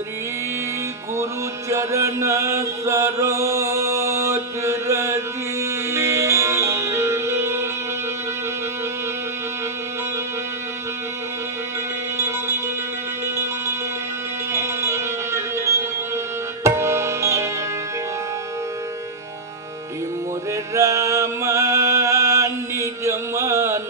श्री गुरु चरण सरोज रजी। मोरे राम निज मन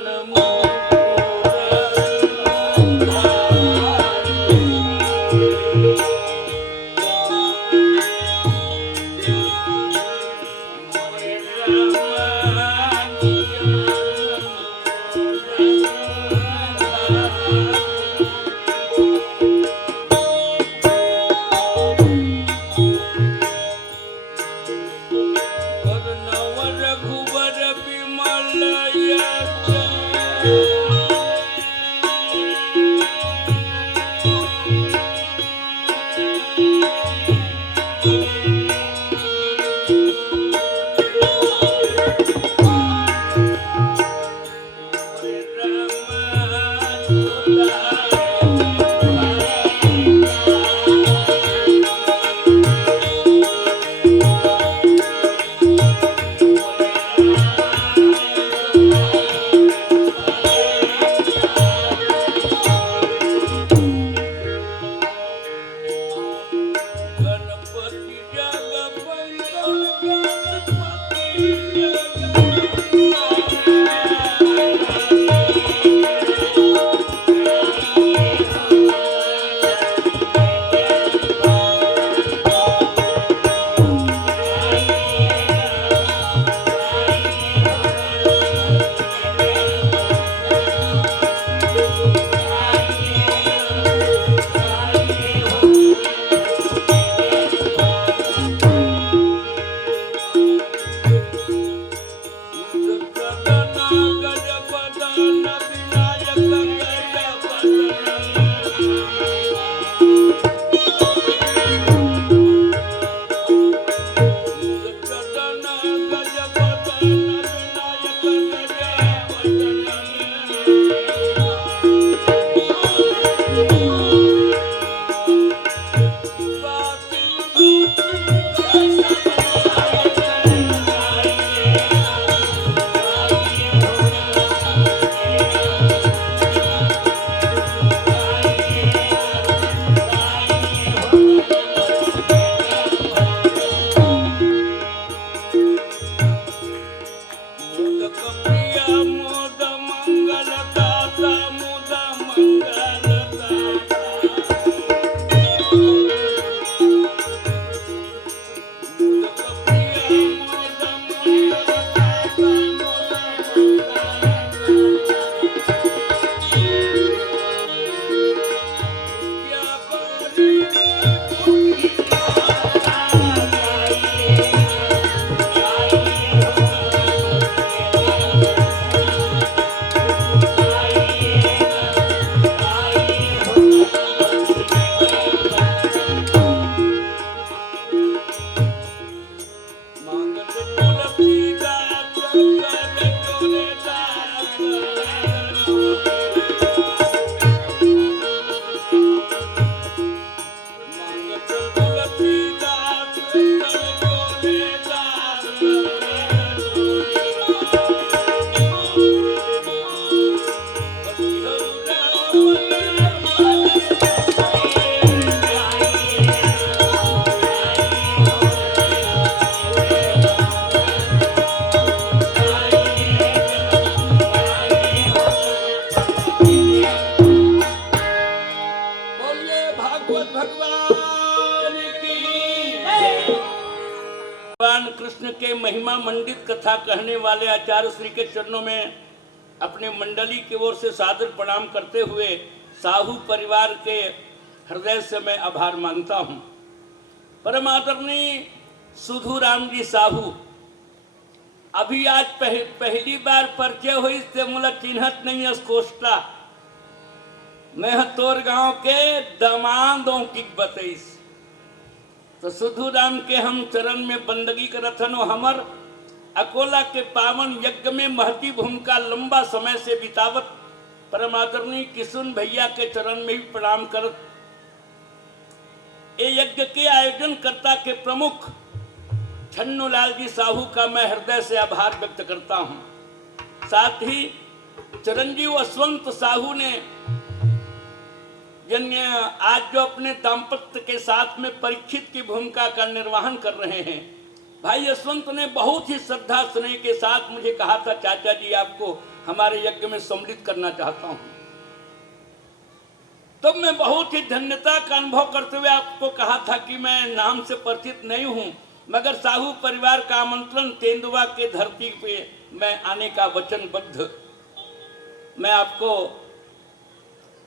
भगवान कृष्ण के महिमा मंडित कथा कहने वाले आचार्य श्री के चरणों में अपने मंडली की ओर से सादर प्रणाम करते हुए साहू परिवार के हृदय से मैं आभार मानता हूँ। परम आदरणीय सुधु राम जी साहू अभी आज पहली बार परिचय हुई से मुला चिन्हत नहीं अस्कोष्टा मैं तोर गांव के दमादों की बतईस तो सुधु राम के हम चरण में बंदगी करत हन। हमर अकोला के पावन यज्ञ में महती भूमिका लंबा समय से बितावत परम आदरणीय किशुन भैया के चरण में भी प्रणाम करत ये यज्ञ के आयोजन करता के प्रमुख छन्नूलाल जी साहू का मैं हृदय से आभार व्यक्त करता हूं। साथ ही चिरंजीव अश्वंत साहू ने आज जो अपने दाम्पत्य के साथ में परीक्षित की भूमिका का निर्वहन कर रहे हैं, भाई यशवंत ने बहुत ही श्रद्धा स्नेह के साथ मुझे कहा था, चाचा जी आपको हमारे यज्ञ में सम्मिलित करना चाहता हूं। तब मैं बहुत ही धन्यता का अनुभव करते हुए आपको कहा था कि मैं नाम से परिचित नहीं हूं, मगर साहू परिवार का आमंत्रण तेंदुआ के धरती पे मैं आने का वचनबद्ध मैं आपको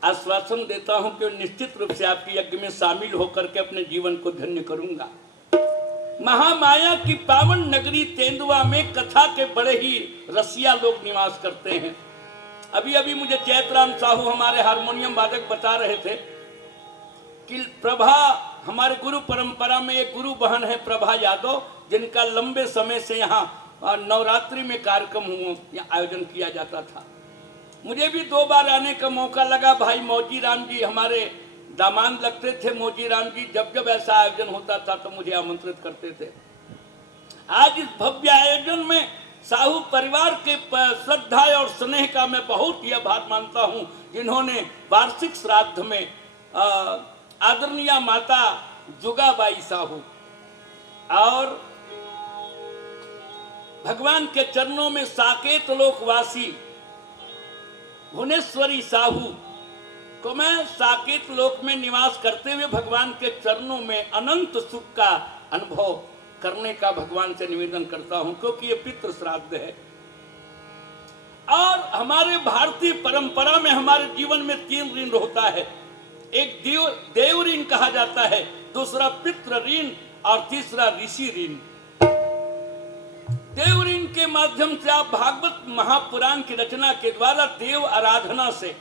आश्वासन देता हूं कि निश्चित रूप से आपके यज्ञ में शामिल होकर के अपने जीवन को धन्य करूंगा। महामाया की पावन नगरी तेंदुआ में कथा के बड़े ही रसिया लोग निवास करते हैं। अभी अभी मुझे चैतराम साहू हमारे हारमोनियम वादक बता रहे थे कि प्रभा हमारे गुरु परंपरा में एक गुरु बहन है प्रभा यादव, जिनका लंबे समय से यहाँ नवरात्रि में कार्यक्रम आयोजन किया जाता था। मुझे भी 2 बार आने का मौका लगा। भाई मौजी राम जी हमारे दामाद लगते थे। मौजी राम जी जब जब ऐसा आयोजन होता था तो मुझे आमंत्रित करते थे। आज इस भव्य आयोजन में साहू परिवार के श्रद्धा और स्नेह का मैं बहुत ही आभार मानता हूं, जिन्होंने वार्षिक श्राद्ध में आदरणीय माता जुगाबाई साहू और भगवान के चरणों में साकेत लोकवासी भुवनेश्वरी साहू को मैं साकेत लोक में निवास करते हुए भगवान के चरणों में अनंत सुख का अनुभव करने का भगवान से निवेदन करता हूं, क्योंकि ये पितृ श्राद्ध है। और हमारे भारतीय परंपरा में हमारे जीवन में 3 ऋण होता है। एक देव ऋण कहा जाता है, दूसरा पितृ ऋण और तीसरा ऋषि ऋण। देव ऋण के माध्यम से आप भागवत महापुराण की रचना के द्वारा देव आराधना से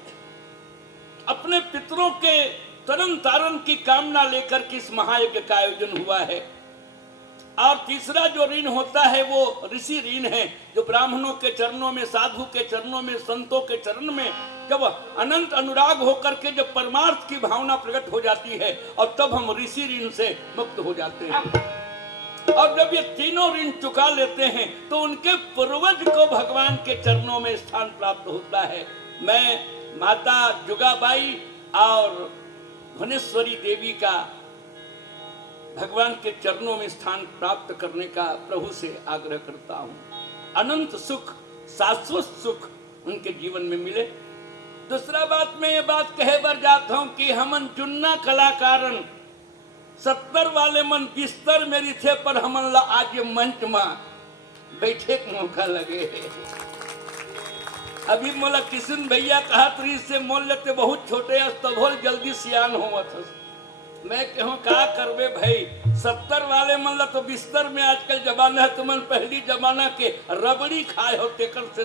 अपने पितरों के तरन तारण की कामना लेकर के इस महायज्ञ का आयोजन हुआ है। और तीसरा जो ऋण होता है वो ऋषि ऋण है, जो ब्राह्मणों के चरणों में, साधु के चरणों में, संतों के चरण में जब अनंत अनुराग होकर के जब परमार्थ की भावना प्रकट हो जाती है और तब हम ऋषि ऋण से मुक्त हो जाते हैं। और जब ये तीनों ऋण चुका लेते हैं तो उनके पूर्वज को भगवान के चरणों में स्थान प्राप्त होता है। मैं माता जुगाबाई और भुवनेश्वरी देवी का भगवान के चरणों में स्थान प्राप्त करने का प्रभु से आग्रह करता हूं। अनंत सुख, शाश्वत सुख उनके जीवन में मिले। दूसरा बात मैं ये बात कहे बर जाता हूं कि हमन जुन्ना कलाकारन 70 वाले मन बिस्तर मेरी थे, पर हमन ला आज ये मंच में बैठे मौका लगे। अभी मोला किशन भैया कहा त्रीस से मोल लेते बहुत छोटे तब जल्दी सियान हो। मैं कहूँ का करबे भाई, 70 वाले मन ला तो बिस्तर में आजकल जमाना है। तुमन पहली जमाना के रबड़ी खाए हो तेकर से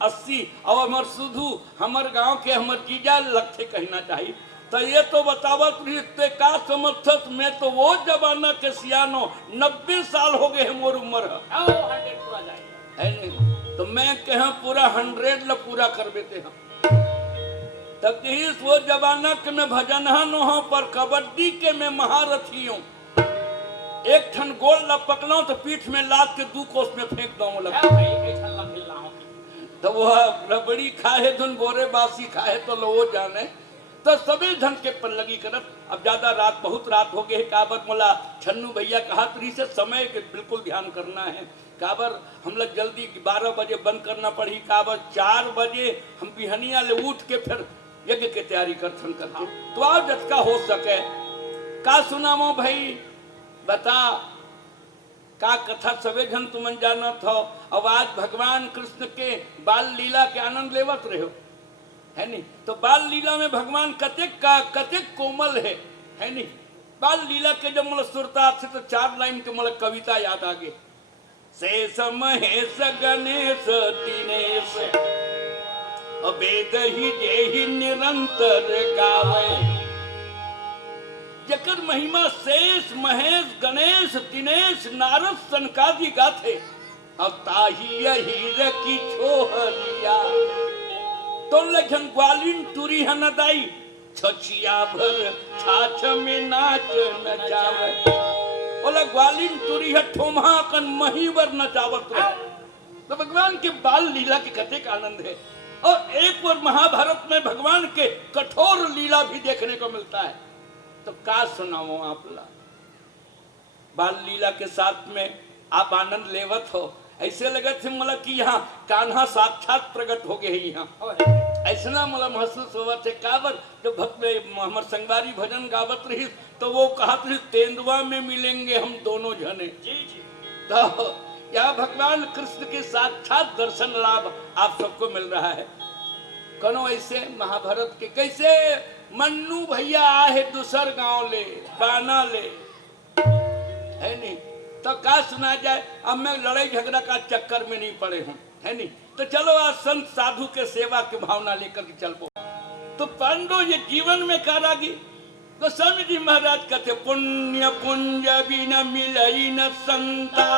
80 और हमार सुधू हमार गांव के हमार जीजा लगते कहना चाहिए। तो ये तो बतावत रिश्ते का समर्थक, मैं तो वो जमाना के सियानो 90 साल हो गए मोर उम्र है नहीं। तो मैं कहा पूरा 100 ला पूरा कर देते हम। तब वो जमाना के मैं भजनहन हो, पर कबड्डी के मैं महारथी हूँ। एक ठन गोल ला पकड़ो तो पीठ में लाद के 2 कोस में फेंक दो लगा। तो वह रबड़ी खाए धुन गोरे बासी खाए तो लो जाने। तो सभी धन के पर लगी करत। अब ज्यादा रात, बहुत रात हो गई है। काबर मोला छन्नू भैया कहा तरी से समय के बिल्कुल ध्यान करना है। काबर हम लोग जल्दी 12 बजे बंद करना पड़ी। काबर 4 बजे हम बिहनिया ले उठ के फिर यज्ञ के तैयारी करथन करके। तो आप जतका हो सके का सुनामो भाई, बता का कथा सवे जन तुमन जानत हो। अब आज भगवान कृष्ण के बाल लीला के आनंद लेवत रहे हो, है नहीं। तो बाल लीला में भगवान कतेक कोमल है नहीं। बाल लीला के जब मतलब सुरता से तो 4 लाइन के मतलब कविता याद आ गए। शेष महेश गणेश दिनेश अवेद ही जेहि निरंतर गावे। जकर महिमा शेष महेश गणेश दिनेश नारद सनकादि गाथे। अब ताही हीर की छोहरिया तो लखन ग्वालिन टूरी हनदाई छछिया भर छाछ में नाच नचावे। बोला ग्वालिन तुरी है ठोमा कन मही बर नचावत रहे। तो भगवान के बाल लीला के कथे का आनंद है। और एक और महाभारत में भगवान के कठोर लीला भी देखने को मिलता है। तो का सुनाओ आप ला बाल लीला के साथ में आप आनंद लेवत हो। ऐसे लगे थे मतलब कि यहाँ कान्हा साक्षात प्रकट हो गए यहाँ। ऐसा मतलब महसूस हुआ थे काबर जब भक्त हमर संगवारी भजन गावत रही तो वो कहत रही तेंदुआ में मिलेंगे हम दोनों जने। जी जी। तो यहाँ भगवान कृष्ण के साक्षात दर्शन लाभ आप सबको मिल रहा है। कनो ऐसे महाभारत के कैसे मन्नू भैया आहे दूसर गांव ले बाना ले है नहीं। तो का सुना जाए अब मैं लड़ाई झगड़ा का चक्कर में नहीं पड़े हूँ है नहीं। तो चलो आज संत साधु के सेवा की भावना लेकर के चल पो। तो पांडव ये जीवन में कारागी गोस्वामी जी महाराज कहते पुण्य पुंज भी न मिलई न संता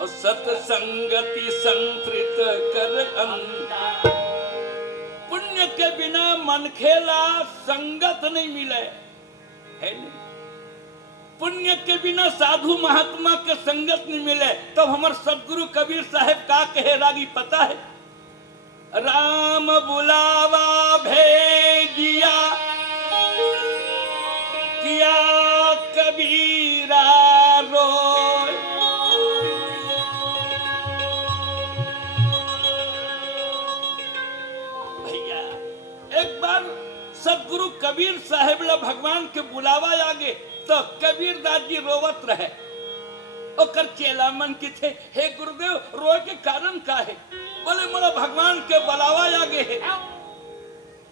और सत्संगति संतृत कर अंता। पुण्य के बिना मन खेला संगत नहीं मिले है नहीं। पुण्य के बिना साधु महात्मा के संगत नहीं मिले। तब तो हमारे सदगुरु कबीर साहब का कहे रागी पता है। राम बुलावा भेजिया किया कबीरा रोय। भैया एक बार सदगुरु कबीर साहब ला भगवान के बुलावा आगे तो कबीर दास जी रोवत रहे। ओकर चेला मन की थे हे गुरुदेव रोए के कारण का है। बोले मोला भगवान के बुलावा आगे है।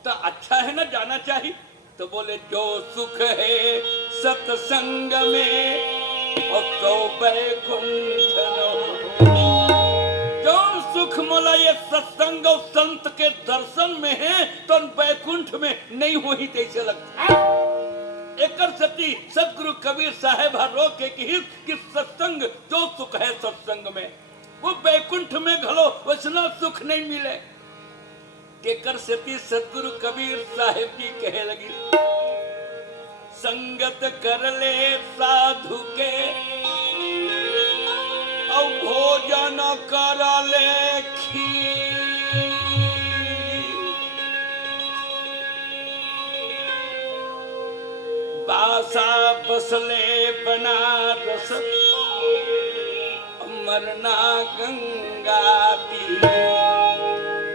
तो अच्छा है ना जाना चाहिए। तो बोले जो सुख है सत्संग में और तो बैकुंठ जो सुख मोला ये सत्संग और संत के दर्शन में है तो बैकुंठ में नहीं हो ही तैसे लगता। एकर सती सदगुरु कबीर साहेब रो के कि सत्संग जो सुख है सत्संग में वो बैकुंठ में घलो वैसना सुख नहीं मिले। एकर सती सदगुरु कबीर साहेब जी कहे लगी संगत कर ले साधु के और भोजन कर ले खीर। बासा बसले बनारस अमरना गंगा तीर।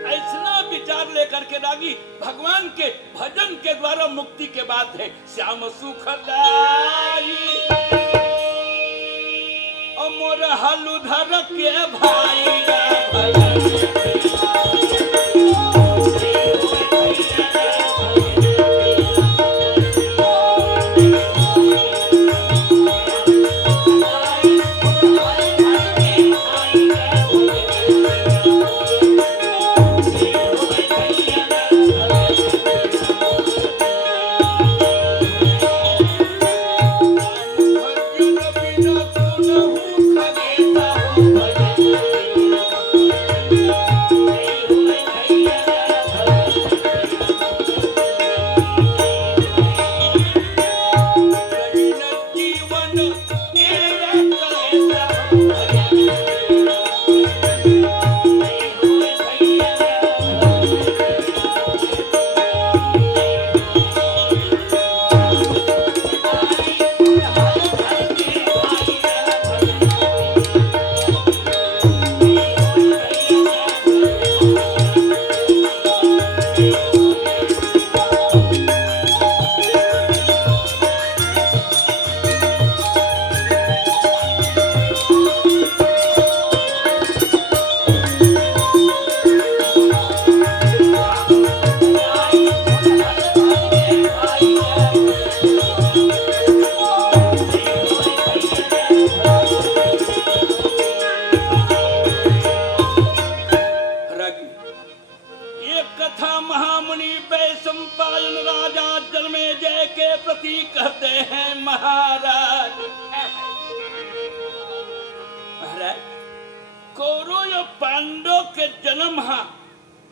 ऐसा विचार लेकर के रागी भगवान के भजन के द्वारा मुक्ति के बाद है श्याम सुखदाई अमर हलुधर के भाई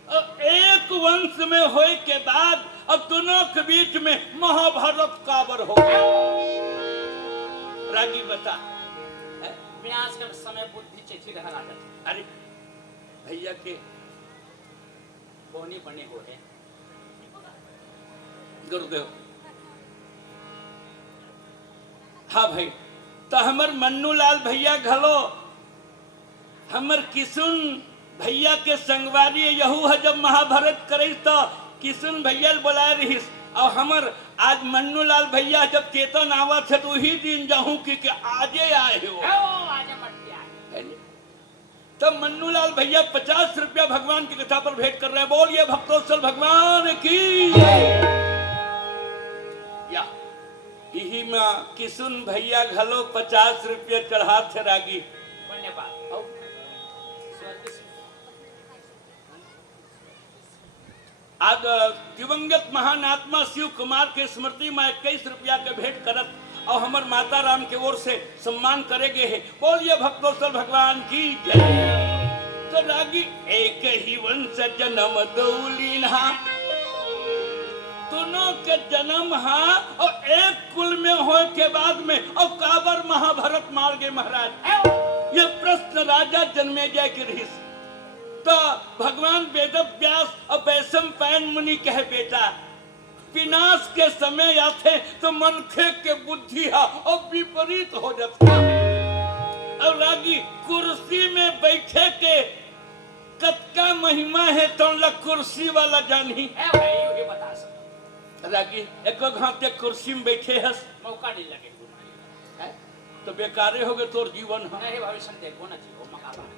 और एक वंश में होए के बाद अब दोनों के बीच में महाभारत काबर हो गया। रागी बता विनाश के समय बुद्धि चिट्ठी रहा राजा। अरे भैया के बोनी बने हो है गुरुदेव। हाँ भाई तो हमर मन्नू लाल भैया घलो हमर किसुन भैया के संगवारी यहू है। जब महाभारत करे तो किसुन भैया बोलाए रहीस और हमर आज मन्नू लाल भैया जब चेतन आवत है तो वही दिन जाऊं कि आजे आए हो। तब मन्नू लाल भैया 50 रुपया भगवान की कथा पर भेंट कर रहे हैं। बोलिए भक्तोत्सल भगवान की। या यही में किसुन भैया घलो 50 रुपया चढ़ा थे रागी। आज दिवंगत महान आत्मा शिव कुमार के स्मृति में 21 रुपया के भेंट करत और हमर माता राम के ओर से सम्मान करेगे है। बोलिए भक्तोत्सल भगवान की जय। तो रागी एक ही वंश जन्म दौलीना दोनों के जन्म हा और एक कुल में हो के बाद में और काबर महाभारत मार गए महाराज। ये प्रश्न राजा जन्मेजय के रही। तो भगवान वेद व्यास और वैशम पायन मुनि कहे बेटा विनाश के समय आते तो मनखे के बुद्धि है और विपरीत हो जाता। और रागी कुर्सी में बैठे के कतका महिमा है तो कुर्सी वाला जानी बता सकता रागी एको घंटे कुर्सी में बैठे हस मौका नहीं लगे तो बेकारे हो गए तोर जीवन है। नहीं भविष्य देखो ना जी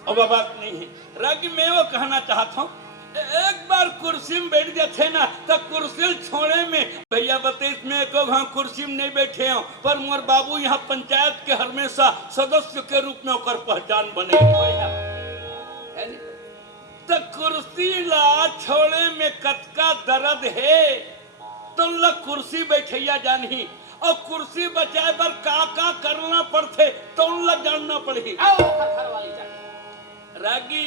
अब बात नहीं है रागी। मैं वो कहना चाहता हूँ एक बार कुर्सी में बैठ जाते ना तो कुर्सी छोड़े में भैया बतेस में एको वहाँ कुर्सी में नहीं बैठे हो पर मोर बाबू यहाँ पंचायत के हमेशा सदस्य के रूप में ओकर पहचान बने। तो कुर्सी ला छोड़े में कतका दर्द है तुम लोग कुर्सी बैठैया जानी और कुर्सी बचाए पर का करना पड़ते तुम लोग जानना पड़ी। रागी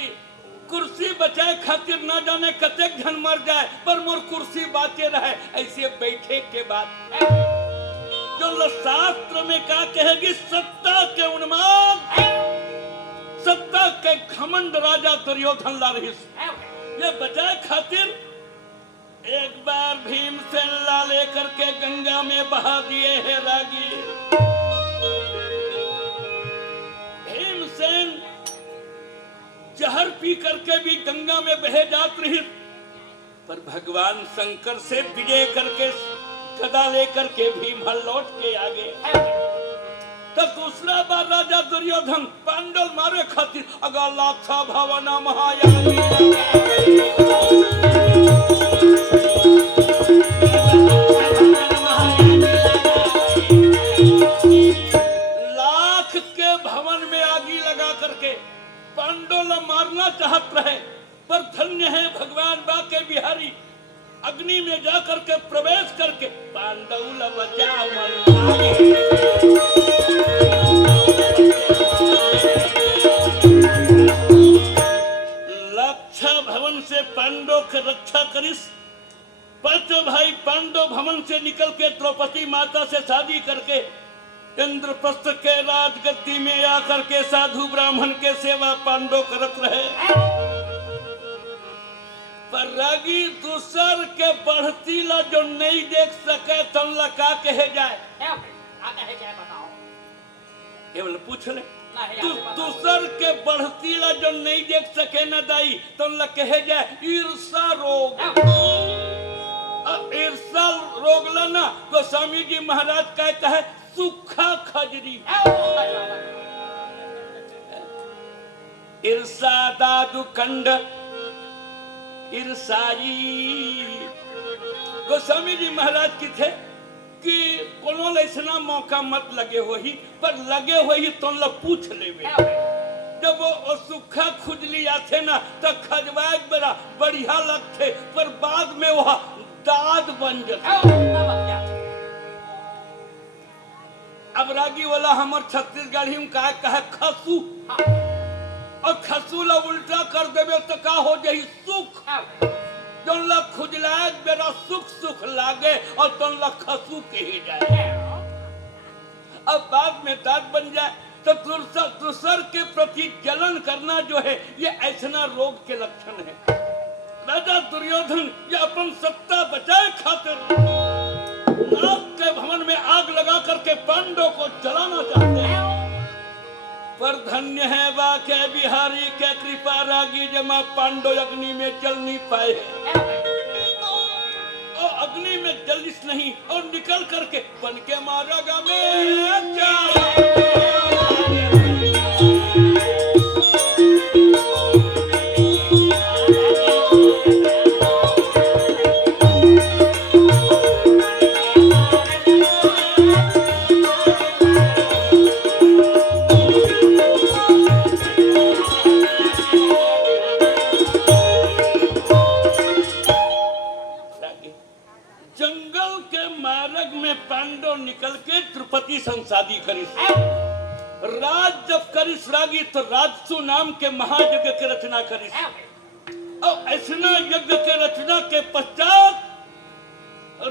कुर्सी बचाए खातिर ना जाने कतेक घन मर जाए पर मोर कुर्सी बाचे रहे। ऐसे बैठे के बाद जो शास्त्र में क्या कहेगी सत्ता के उन्माद सत्ता के घमंड राजा दुर्योधन ला रही ये बचाए खातिर एक बार भीमसेन ला लेकर के गंगा में बहा दिए हैं रागी। भीमसेन जहर पी करके भी गंगा में बहे जात रही पर भगवान शंकर से विजय करके गदा लेकर के भीम लौट के आगे। तो दूसरा बार राजा दुर्योधन पांडल मारे खातिर अगाला था भवना महायानी लाख के भवन में आगी लगा करके पांडव मारना चाहत रहे पर धन्य है भगवान बाके बिहारी अग्नि में जाकर के प्रवेश करके पांडव बचा रक्षा भवन से पांडव के रक्षा करिस। पांचों भाई पांडव भवन से निकल के द्रौपदी माता से शादी करके इंद्रप्रस्थ के राजगद्दी में आकर के साधु ब्राह्मण के सेवा पांडव करत रहे। पर रागी दूसर के बढ़ती ला जो नहीं देख सके तो का कहे जाए केवल पूछ ले दूसर के बढ़ती ला जो नहीं देख सके न दाई तो कहे जाए ईर्षा रोग। ईर्षा रोग ला ना गोस्वामी जी महाराज कहता है सूखा खजरी। ईर्षा दादु कंड ईर्षाई। गोस्वामी जी महाराज की थे कि कोनो ऐसा मौका मत लगे हो ही पर लगे हो ही तो पूछ लेवे। जब वो सूखा खुजली आते ना तो खजवाए बड़ा बढ़िया लगते पर बाद में वह दाद बन जाते। अब रागी वाला हमार छत्तीसगढ़ी में का कहे खसू और खसूला उल्टा कर देवे तो का हो जाई सुख। जो ला खुजलाए मेरा सुख सुख लागे और तो ला खसू के ही जाए। अब बाद में दांत बन जाए तो दूसर के प्रति जलन करना जो है ये ऐसा रोग के लक्षण है। राजा दुर्योधन ये अपन सत्ता बचाए खातिर नाग के भवन में आग लगा करके पांडवों को जलाना चाहते हैं। पर धन्य है वाके बिहारी के कृपा रागी जमा पांडव अग्नि में जल नहीं पाए और अग्नि में जलिस नहीं और निकल करके बन के मारा गा में संसादी करिस राज जब करिस रागी तो राजसु नाम के महायज्ञ के रचना करिस और ऐसा यज्ञ के रचना के पश्चात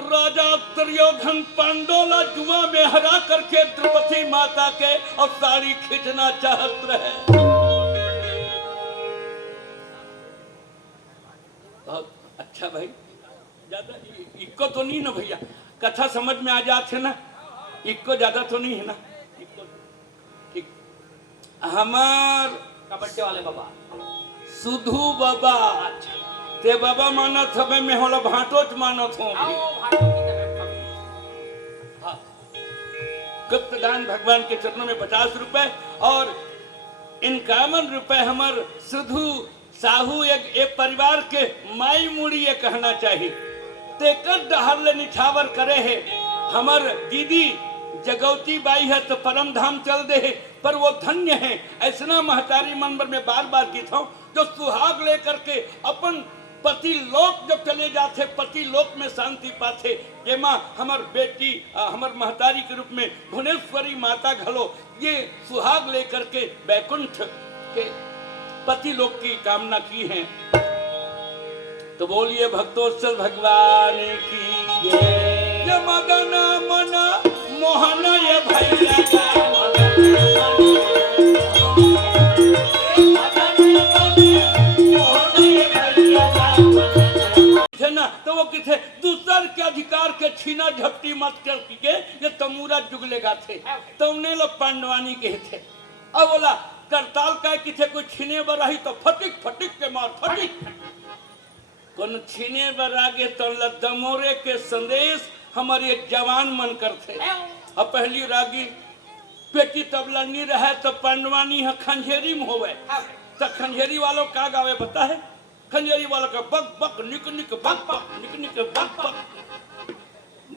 राजा दुर्योधन पांडोला जुआ में हरा करके द्रौपदी माता के और साड़ी खींचना चाहत रहे। बहुत अच्छा भाई, ज्यादा इको तो नहीं ना भैया, कथा समझ में आ जाते ना, इको ज्यादा तो नहीं है ना। ठीक हमार कबड्डी वाले बाबा सुधू बाबा ते बाबा मानत हमें मैं होला भाटोच मानत हूँ। गुप्तदान भगवान के चरणों में 50 रुपए और 51 रुपए हमार सुधू साहू एक परिवार के माई मुड़ी ये कहना चाहिए तेकर डहर ले निछावर करे है। हमार दीदी जगौती बाई है तो परम धाम चल दे है, पर वो धन्य है ऐसा महतारी मंदिर में बार बार गीत हूँ जो सुहाग लेकर के अपन पति लोक जब चले जाते पति लोक में शांति पाते। जेमा हमार बेटी हमार महतारी के रूप में भुवनेश्वरी माता घलो ये सुहाग लेकर के बैकुंठ के पति लोक की कामना की है। तो बोलिए भक्तोत्सल भगवान की जय। मदन मना मोहन ये भैया ना तो वो किथे दूसर के अधिकार के छीना झपटी मत कर के ये तमूरा जुगलेगा थे तो उन्हें लोग पांडवानी के थे। अब बोला करताल का किथे कोई छीने बर रही तो फटिक फटिक के मार फटिक कौन छीने बर आगे तो दमोरे के संदेश हमारे जवान मन करते। अब पहली रागी पेटी तबला नहीं रहे तो पांडवानी है खंजेरी में होवे तो खंजेरी वालों का गावे पता है? खंजेरी वालों का बक बक निक निक बक बक निक निक बक बक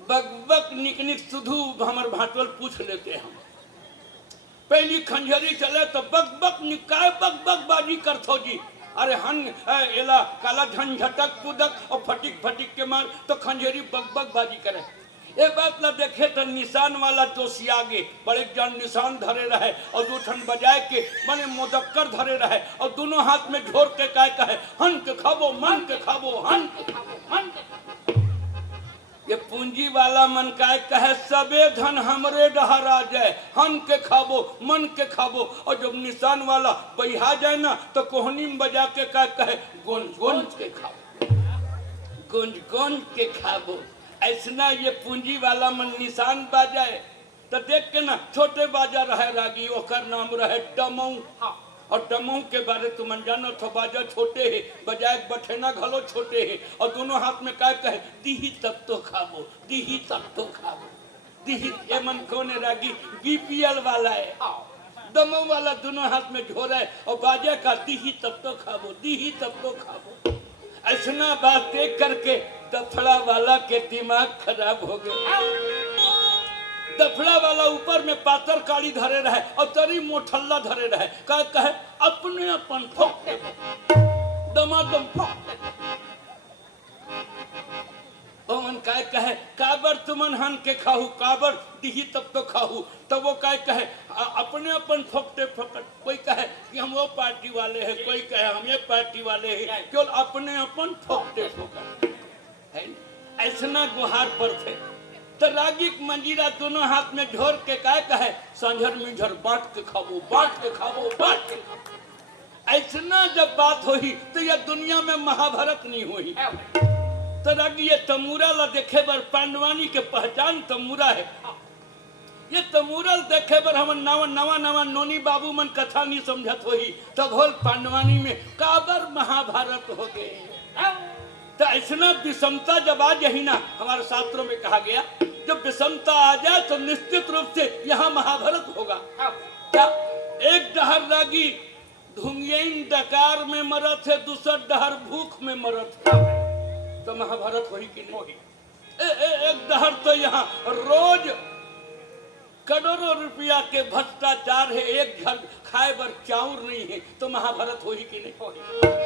बक बक निक निक सुधू हमारे भाटवल पूछ लेते हैं। पहली खंजेरी चले तो बक बक निकाय बक बक बाजी करथो जी। अरे हन एला काला झंझटक कूदक और फटिक फटिक के मार तो खंजेरी बक बक बाजी करे। ये बात ला देखे तो निशान वाला दोषी आगे बड़े जन निशान धरे रहे और दो ठन बजाए के माने मोदक्कर धरे रहे और दोनों हाथ में झोर के काय कहे हन के खाबो मन के खाबो हन के खाबो मन के। ये पूंजी वाला मन काय कहे सबे धन हमरे डहरा जाए हन के खाबो मन के खाबो और जब निशान वाला बहिहा जाए ना तो कोहनी में बजा के काय कहे गुंज गुंज के खाबो गुंज गुंज के खाबो। ऐसा ये पूंजी वाला मन निशान बाजाए तो देख के ना छोटे बाजा रहे रागी ओकर नाम रहे डमऊ। और डमऊ के बारे तुम जानो तो बाजा छोटे है बजाय बठेना घलो छोटे है और दोनों हाथ में क्या कहे दीही तब तो खाबो दीही तब तो खाबो दीही। ये मन कौन है रागी बीपीएल वाला है डमऊ वाला दोनों हाथ में झोरा है और बाजा का दीही तब तो खाबो दीही तब तो खाबो। ऐसा बात देख करके दफड़ा वाला के दिमाग खराब हो गया। दफड़ा वाला ऊपर में पातर काड़ी धरे रहे और तरी मोठल्ला धरे रहे का कहे अपने अपन ठोक दमादम ठोक ओमन काय कहे काबर तुमन हन के खाहू काबर दिही तब तो खाहू। तब वो काय कहे अपने अपन फोकटे फोकट, कोई कहे कि हम वो पार्टी वाले हैं, कोई कहे हम ये पार्टी वाले हैं, केवल अपने अपन फोकटे फोकट है। ऐसा गुहार पर थे तो रागिक मंजीरा दोनों हाथ में ढोर के काय कहे संझर मिझर बांट के खाबो बांट के खाबो बांट के खाबो। ऐसा जब बात हुई तो यह दुनिया में महाभारत नहीं हुई। तो रागी ये तमूरा ला देखे बर पांडवानी के पहचान तमूरा है। ये तमूरल देखे बर हम नवा नवा नवा नोनी बाबू मन कथा नहीं समझत होही तब होल पांडवानी में काबर महाभारत हो गए। तो ऐसा विषमता जब आ जाही ना, हमारे शास्त्रों में कहा गया जब विषमता आ जाए तो निश्चित रूप से यहाँ महाभारत होगा। क्या एक डहर रागी धुंगियन डकार में मरत है, दूसरा डहर भूख में मरत है, तो महाभारत होगी कि नहीं होगी। एक डहर तो यहाँ रोज करोड़ों रुपया के भ्रष्टाचार है, एक घर खाए बर चाउर नहीं है, तो महाभारत होगी कि नहीं होगी।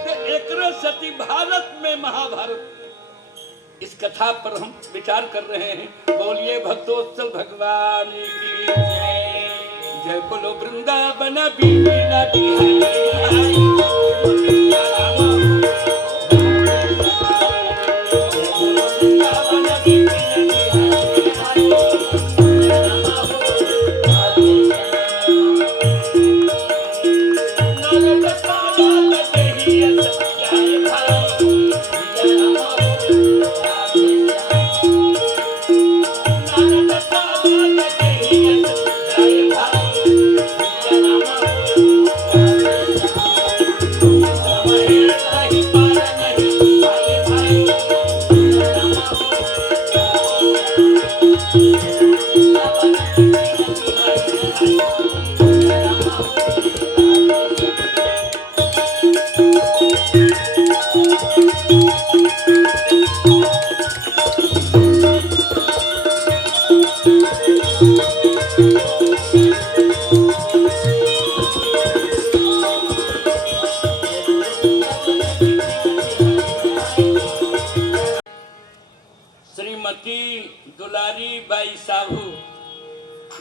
तो एक सती भारत में महाभारत। इस कथा पर हम विचार कर रहे हैं। बोलिए भक्तोत्सल भगवान की जय। जय बोलो वृंदावन बीना बिहारी। दुलारी बाई साहू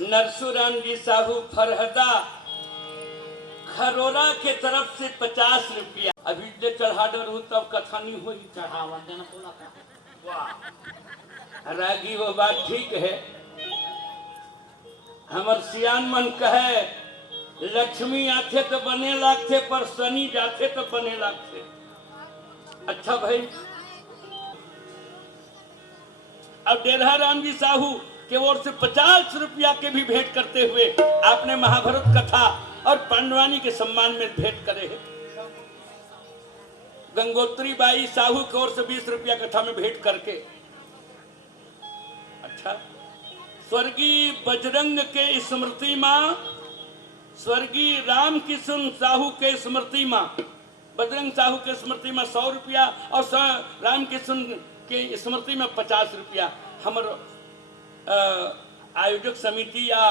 नरसुराम जी साहू फरहदा खरोरा के तरफ से 50 रुपया। अभी जे चढ़ा डर हूँ तब कथा नहीं हुई। चढ़ावा देना बोला का। वाह रागी वो बात ठीक है। हमर सियान मन कहे लक्ष्मी आथे तो बने लागथे पर शनि जाथे तो बने लागथे। अच्छा भाई अब डेढ़ा राम जी साहू के ओर से 50 रुपया के भी भेंट करते हुए आपने महाभारत कथा और पांडवानी के सम्मान में भेंट करे हैं। गंगोत्री बाई साहू की ओर से 20 रुपया कथा में भेंट करके। अच्छा स्वर्गीय बजरंग के स्मृति मां, स्वर्गीय राम किशन साहू के स्मृति मां, बजरंग साहू के स्मृति में 100 रुपया और राम किशन के स्मृति में 50 रुपया। हमारे आयोजक समिति या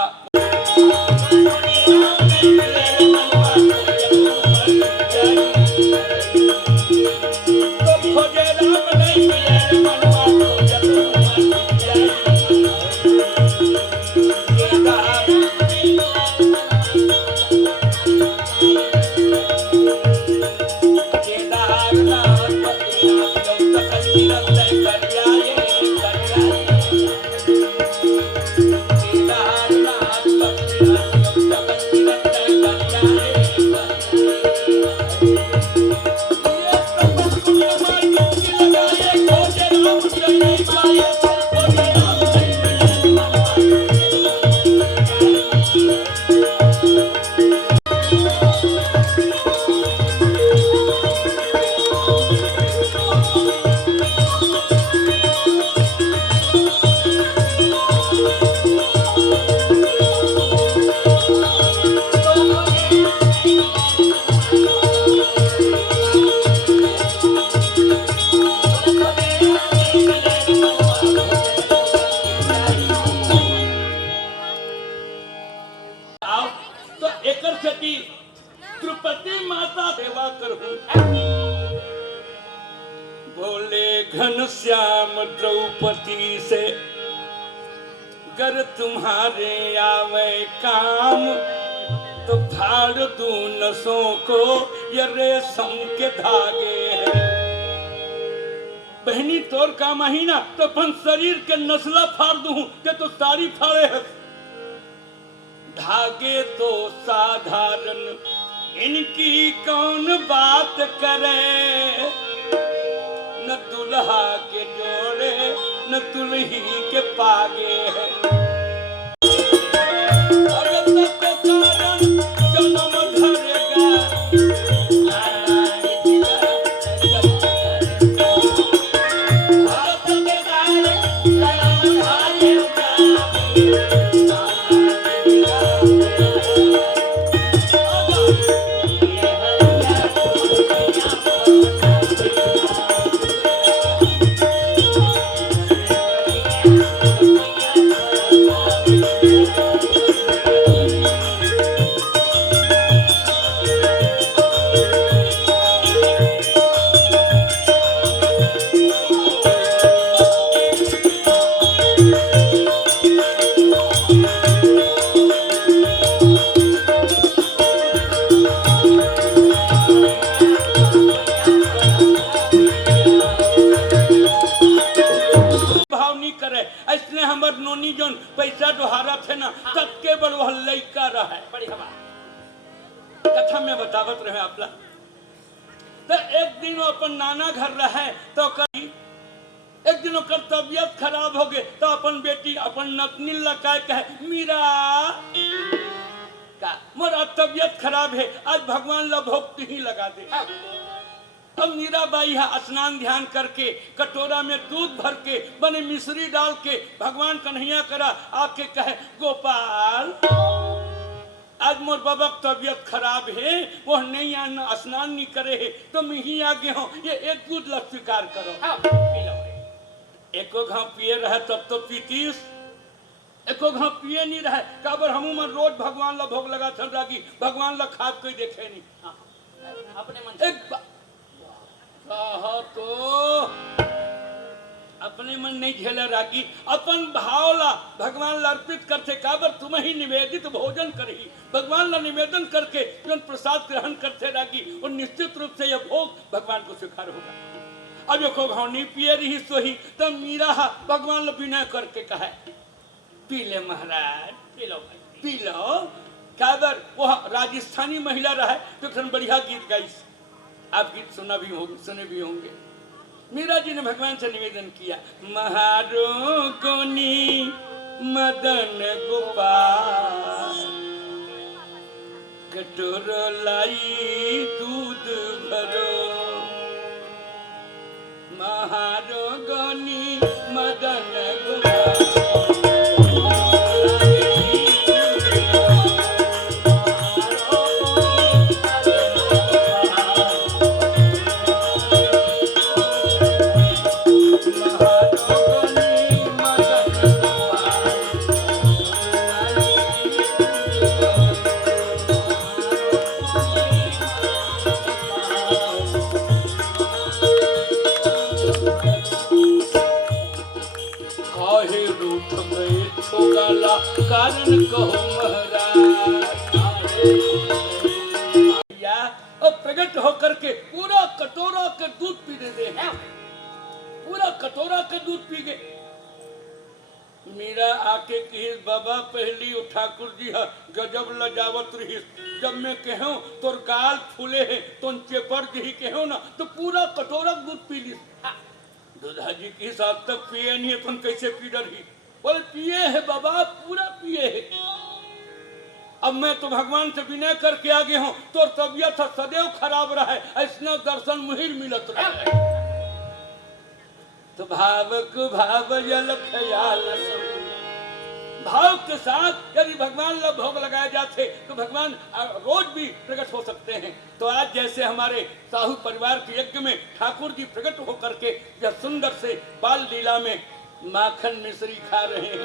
गर तुम्हारे आवे काम तो फाड़ दूं नसों को, ये रेशम के धागे हैं। बहनी तोर का महीना तो अपन शरीर के नस्ला फाड़ दूं के तो सारी फाड़े है। धागे तो साधारण इनकी कौन बात करे, न दुल्हा के जोड़े न दुल्ही के पागे है। पैसा डोहारा थे ना तब के बड़ लइका रहा बड़ी हवा कथा में बतावत रहे आपला। तो एक दिन वो अपन नाना घर रहे तो कहीं एक दिन ओकर तबियत खराब हो गए तो अपन बेटी अपन नतनी लगा कहे मीरा का मोरा तबियत खराब है आज भगवान ला भोग ही लगा दे। अब मीराबाई है स्नान ध्यान करके कटोरा में दूध भर के बने मिश्री डाल के भगवान कन्हैया करा आके कहे गोपाल आज मोर बाबा की तबियत खराब है वो नहीं आना स्नान नहीं करे है तो मैं ही आगे हूँ ये एक दूध लग स्वीकार करो। एको घाव पिए रहे तब तो पीतीस एको घाव पिए नहीं रहे काबर हम मन रोज भगवान ला भोग लगा था रागी भगवान ला खाद कोई देखे नहीं अपने मन एक तो अपने मन नहीं झेला रागी अपन भाव ला भगवान ला अर्पित करते काबर तुम ही निवेदित भोजन करही भगवान ला निवेदन करके जो प्रसाद ग्रहण करते रागी और निश्चित रूप से यह भोग भगवान को स्वीकार होगा। अब देखो भाव नहीं पिए रही सोही तब मीरा भगवान ला विनय करके कहा पी ले महाराज पी लो भाई पी लो। काबर वो राजस्थानी महिला रहे तो बढ़िया गीत गाई आप गीत सुना भी होंगे सुने भी होंगे। मीरा जी ने भगवान से निवेदन किया महारो गोनी मदन गोपाल कटोरो लाई दूध भरो महारो गोनी मदन गोपाल कारण कहो महाराज और प्रकट होकर के पूरा कटोरा के दूध पी दे पूरा कटोरा के दूध पी गए। मीरा आके कही बाबा पहली ठाकुर जी है गजब लजावत रही जब मैं कहूँ तोर गाल फूले है तो चेपर जी कहूँ ना तो पूरा कटोरा दूध पी ली। दूधा जी की साथ तक पिए नहीं है तुम कैसे पी रही बोले पिए है बाबा पूरा पिए है। अब मैं तो भगवान से विनय करके आगे हूँ तो तबियत सदैव खराब रहा है ऐसा दर्शन मुहिर मिलत रहा तो भावक भाव जल ख्याल भाव के साथ यदि भगवान ला भोग लगाए जाते तो भगवान रोज भी प्रकट हो सकते हैं। तो आज जैसे हमारे साहू परिवार के यज्ञ में ठाकुर जी प्रकट होकर के यह सुंदर से बाल लीला में माखन मिश्री खा रहे हैं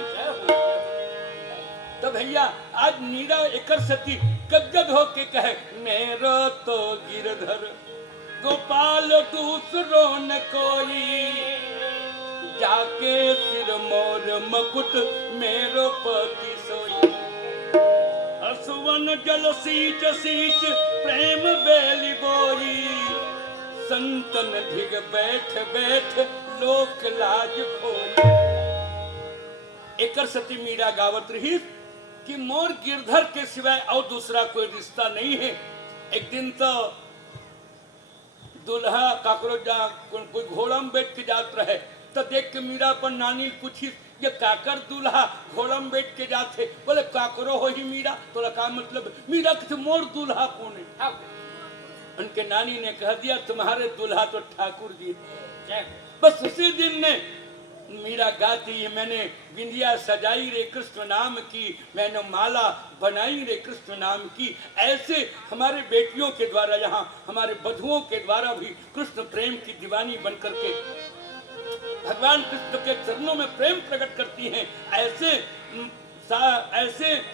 तो भैया आज मीरा एकर सती गदगद होके कहे मेरो तो गिरधर गोपाल दूसरो न कोई जाके सिर मोर मकुट मेरो पति सोई। असुवन जल सींच सींच प्रेम बेली बोई, संतन धिग बैठ बैठ लोक लाज खोई। एकर सती मीरा गावत रही कि मोर गिरधर के सिवाय और दूसरा कोई रिश्ता नहीं है। एक दिन तो दुल्हा काकरो जा कोई घोड़ा में बैठ के जात रहे, तो देख के मीरा पर नानी पूछी ये काकर दूल्हा घोड़ा में बैठ के जाते। बोले काकरो हो ही मीरा। तो का मतलब मीरा के मोर दूल्हा कौन है? उनके नानी ने कह दिया तुम्हारे दूल्हा तो ठाकुर जी। बस उसी दिन ने मीरा गाती है, मैंने बिंदिया सजाई रे कृष्ण नाम की, मैंने माला बनाई रे कृष्ण नाम की। ऐसे हमारे बेटियों के द्वारा, यहाँ हमारे बधुओं के द्वारा भी कृष्ण प्रेम की दीवानी बनकर के भगवान कृष्ण के चरणों में प्रेम प्रकट करती हैं। ऐसे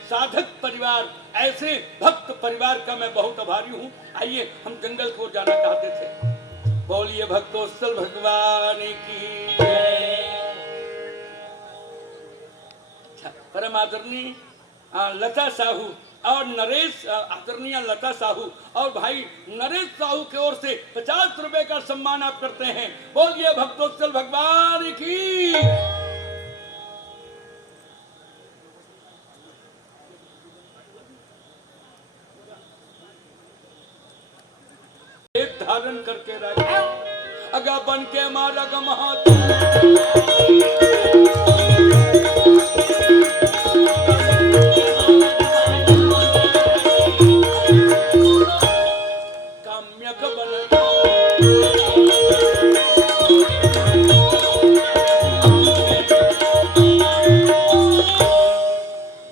साधक परिवार, ऐसे भक्त परिवार का मैं बहुत आभारी हूँ। आइए हम जंगल को जाना चाहते थे। बोलिए भक्तोत्सल भगवान की जय। परम आदरणीय लता साहू और नरेश, आदरणीय लता साहू और भाई नरेश साहू की ओर से 50 रुपए का सम्मान आप करते हैं। बोलिए भक्तोत्सल भगवान की। एक धारण करके रखे अगा बन के मारा गमहात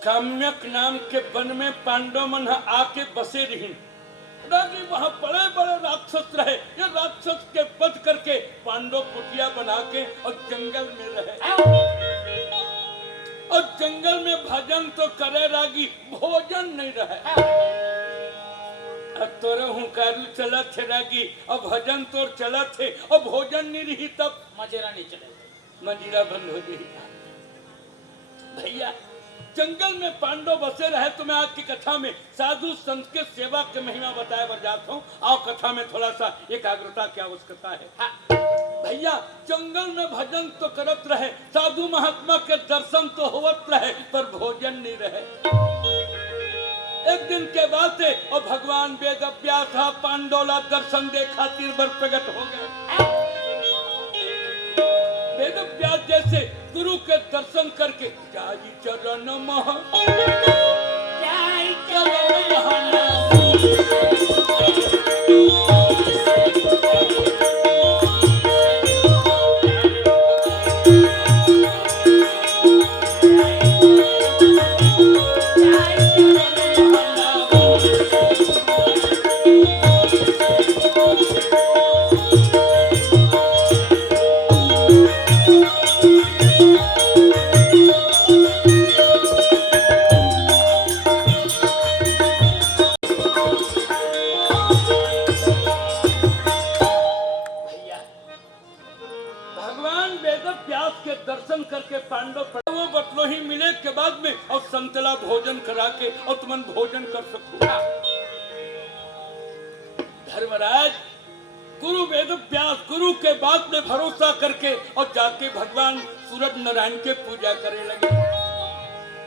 काम्यक नाम के वन में पांडव मन आके बसे रही। वहाँ बड़े बड़े राक्षस रहे। ये राक्षस के वध करके पांडव कुटिया बना के और जंगल में रहे। और जंगल में भजन तो करे रागी, भोजन नहीं रहे। तोरे हुंकारू चला थे रागी और भजन तो चला थे और भोजन नहीं रही, तब मजेरा नहीं चले, मजीरा बंद हो गई। भैया जंगल में पांडव बसे रहे। तो मैं आज की कथा में साधु संत के सेवा के महिमा बताए बर जाता हूँ। और कथा में थोड़ा सा एकाग्रता की आवश्यकता है। भैया जंगल में भजन तो करत रहे, साधु महात्मा के दर्शन तो होवत रहे, पर भोजन नहीं रहे। एक दिन के बाद और भगवान वेद व्यास पांडोला दर्शन दे खातिर बर प्रकट हो गए। वेद व्यास जैसे गुरु के दर्शन करके जाई चरण मह भोजन करा के और तुम भोजन कर सको। धर्मराज गुरु वेद व्यास गुरु के बात में भरोसा करके और जाके भगवान सूरज नारायण के पूजा करे लगे।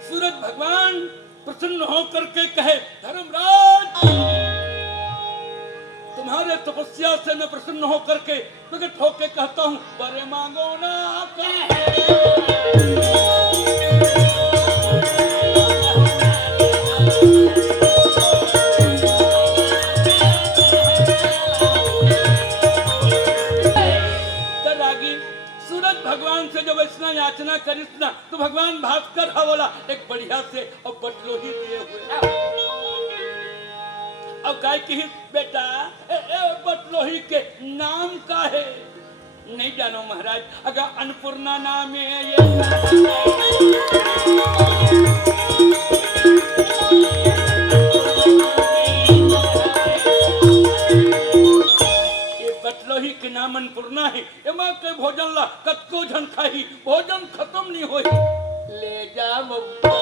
सूरज भगवान प्रसन्न होकर के कहे, धर्मराज तुम्हारे तपस्या से मैं प्रसन्न होकर के प्रकट होकर कहता हूँ, बरे मांगो ना भगवान से जब इतना याचना करिस ना, तो भगवान भास्कर हवला एक बढ़िया से और बटलोही दिए हुए। अब काय की बेटा बटलोही के नाम का है नहीं जानो महाराज। अगर अन्नपूर्णा नाम है ये बटलोही के नाम अन्नपूर्णा है। के भोजन ला कतको झन खाही भोजन खत्म नहीं होई। ले जा बबुआ।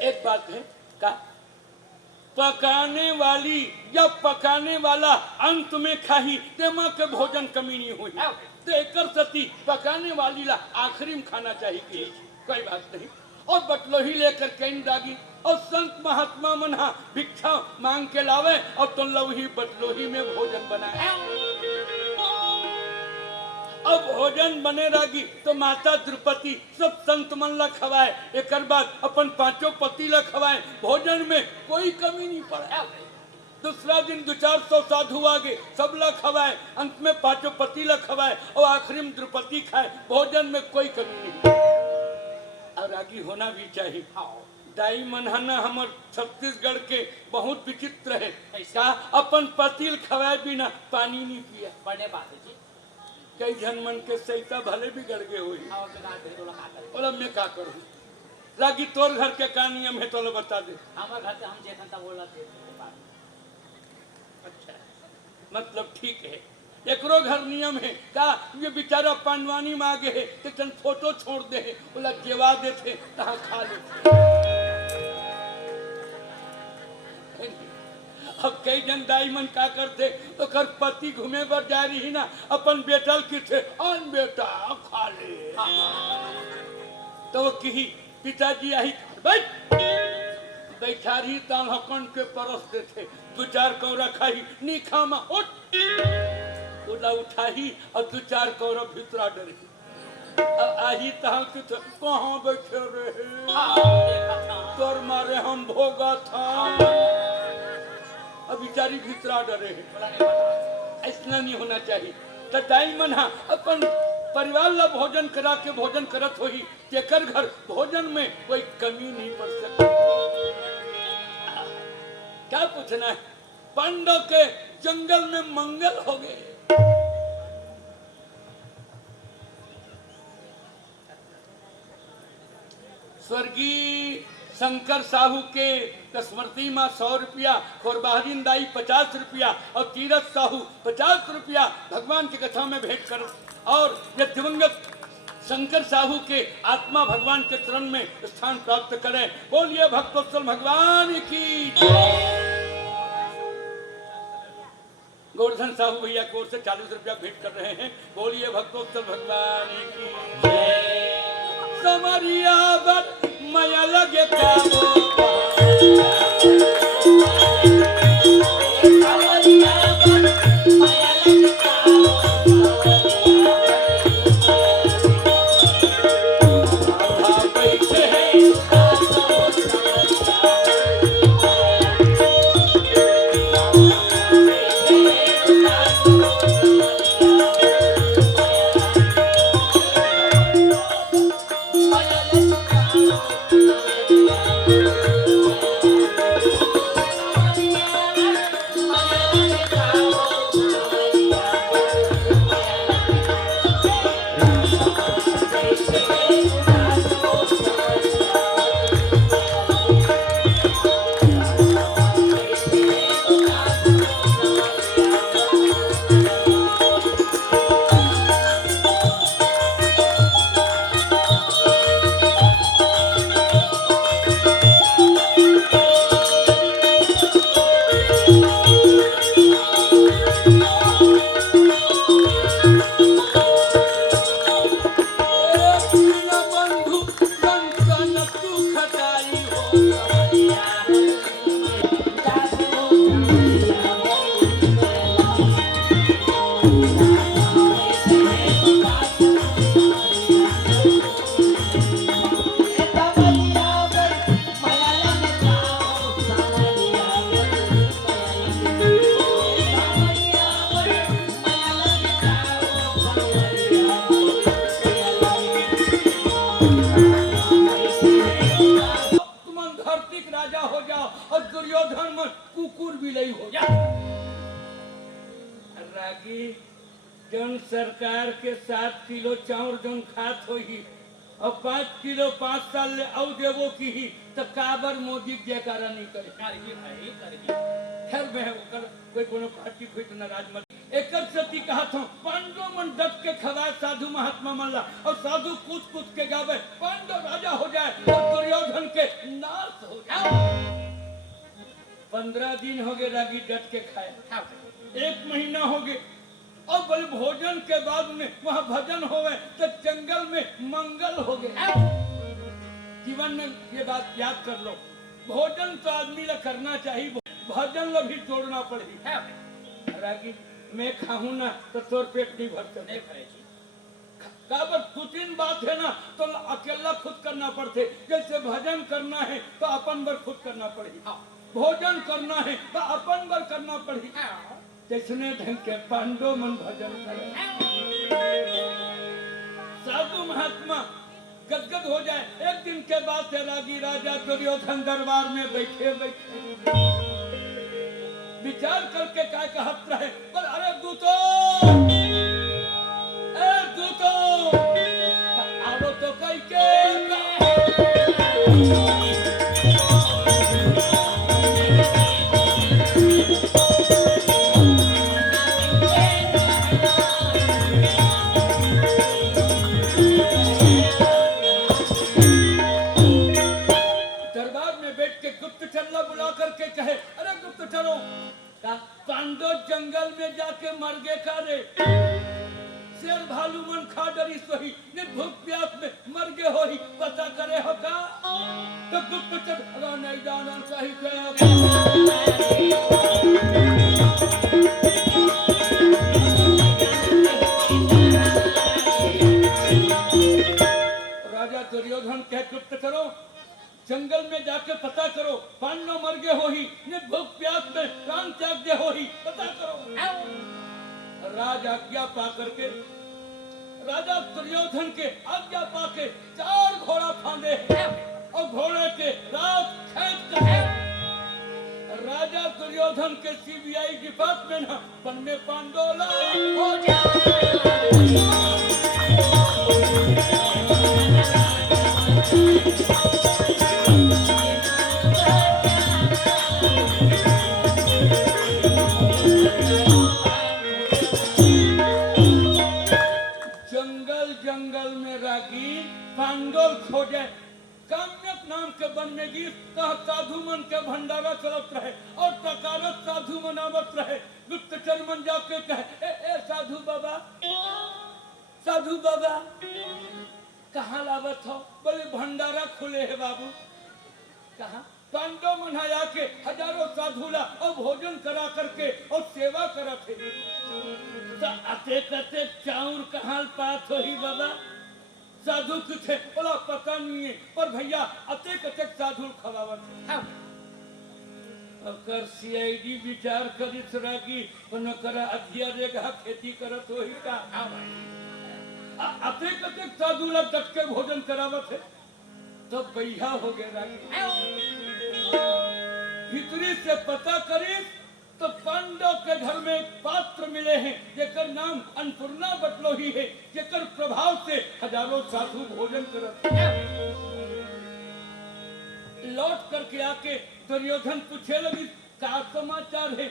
एक बात है का पकाने वाली या पकाने वाला अंत में खाही तेमा के भोजन कमी नहीं हुई। तो एकर सती पकाने वाली ला आखिरी में खाना चाहिए। कोई बात नहीं। और बटलोही लेकर कहीं दागी और संत महात्मा मना भिक्षा मांग के लावे और तो लवही बटलोही में भोजन बनाए। अब भोजन बने रागी तो माता द्रौपदी सब संत मन ला खवाए। एक बाद अपन पांचों पति ला खवाए। भोजन में कोई कमी नहीं पड़ा। दूसरा दिन 200-400 साधु आगे सब ला खवाए। अंत में पांचों पति ला खवाए और आखिरी में द्रौपदी खाए। भोजन में कोई कमी नहीं। और आगे होना भी चाहिए। दाई मनहना हमर छत्तीसगढ़ के बहुत विचित्र है। क्या अपन पति खवाए बिना पानी नहीं पिया। बड़े बात है जी। कई जन मन के सहिता भले भी गड़ गए हुई। बोला मैं का करूँ रागी तोर घर के का नियम है तो लो बता दे। हमारे घर से हम जेठन तक बोला थे। अच्छा मतलब ठीक है। एकरो घर नियम है का ये बेचारा पांडवानी में आगे है तो चल फोटो छोड़ दे है बोला जेवा देते तहाँ खा लेते। अब कई जन दाई मन का करते तो कर पति घूमे पर जा रही ना अपन बेटल किथे अन बेटा खा ले। तो वो कही पिताजी आई बैठा रही ताल हकन के परस देते 2-4 कौरा खाई नी खामा उठ उला उठाही और 2-4 कौरा भीतरा डरी। अब आही तहाँ किथे कहाँ बैठे रहे तोर मारे हम भोगा था। अब बिचारी भीतरा डरे है। ऐसा नहीं होना चाहिए। तो दाई मन अपन परिवार ला भोजन करा के भोजन करत होही जेकर घर भोजन में कोई कमी नहीं पड़ सकती। क्या पूछना है। पांडव के जंगल में मंगल हो गए। स्वर्गीय शंकर साहू के स्मृति में 100 रुपया खोरबाहरीन दाई 50 रुपया और तीरथ साहू 50 रुपया भगवान की कथा में भेंट कर और ये दिवंगत शंकर साहू के आत्मा भगवान के चरण में स्थान प्राप्त करें। बोलिए भक्तोत्सल भगवान की। गोवर्धन साहू भैया की ओर से 40 रुपया भेंट कर रहे हैं। बोलिए भक्तोत्सल भगवान की। समरिया बर माया लगे रागी जन सरकार के 7 किलो चाउर जन खात होही और 5 किलो 5 साल ले आउ देवो की ही तो काबर मोदी जयकारा नहीं करे करही भाई करही खैर मैं ओकर कोई कोनो पार्टी कोई तो नाराज मत एकर सती कहा था पांडव मन डट के खवाए साधु महात्मा मल्ला और साधु कूद कूद के गावे पांडव राजा हो जाए और दुर्योधन के नाश हो जाए 15 दिन हो गए रागी डट के खाए 1 महीना हो गए और बोले भोजन के बाद में वहाँ भजन होवे तो जंगल में मंगल हो गए जीवन में ये बात याद कर लो भोजन तो आदमी ला करना चाहिए भजन ला भी तोड़ना पड़ेगी रागी मैं खाऊं ना तो तोर पेट नहीं भरते नहीं भरे जी काबर 2-3 बात है ना तो अकेला खुद करना पड़ते जैसे भजन करना है तो अपन बर खुद करना पड़ेगी भोजन करना है तो अपन बर करना पड़ेगी जैसने ढंग के पांडव मन भजन करे साधु महात्मा गदगद हो जाए 1 दिन के बाद से रागी राजा दुर्योधन दरबार में बैठे विचार करके क्या कहत रहे पर अरे दूतो आवो तो कई के दरबार में बैठ के गुप्तचर बुला करके कहे अरे गुप्तचरों पांडव जंगल में जाके मर गए का रे शेर भालू मन खा डरी सोही ने भूख प्यास में मर गए हो ही पता करे हो का तो गुप्तचर नहीं जाना चाहिए राजा दुर्योधन कह गुप्तचरों जंगल में जाके पता करो पांडव मर गए हो ही ने भूख प्यास में प्राण त्याग दे हो ही पता करो राज आज्ञा पा करके राजा दुर्योधन के आज्ञा पा के 4 घोड़ा फांदे और घोड़े के रात खींच कर राजा दुर्योधन के सीबीआई डिपार्टमेंट वन में पांडोला हो जाए जंगल में रागी पांडव खोजे काम्यक नाम के वन में गीत साधु मन के भंडारा चलत रहे और तकारत साधु मनावत रहे गुप्तचर मन जाके कहे ए साधु बाबा कहाँ लावत हो बोले भंडारा खुले है बाबू कहाँ पांडव मनाया के हजारों साधुला और भोजन करा करके और सेवा करत है अते कते चाउर कहाँ पात हो ही बाबा साधु कुछ बोला पता नहीं है पर भैया अते कते साधु खवावत है अकर सीआईडी विचार करित रागी कोनो करा अधिया रेगा खेती करत हो ही का अते कते साधुला तक के भोजन करावत है तो भैया हो गए रागी भीतरी से पता करी तो पांडव के घर में एक पात्र मिले हैं जेकर नाम अन्नपूर्णा बटलोही है जेकर प्रभाव से हजारों साधु भोजन करत लौट करके आके दुर्योधन पूछे लगी क्या समाचार है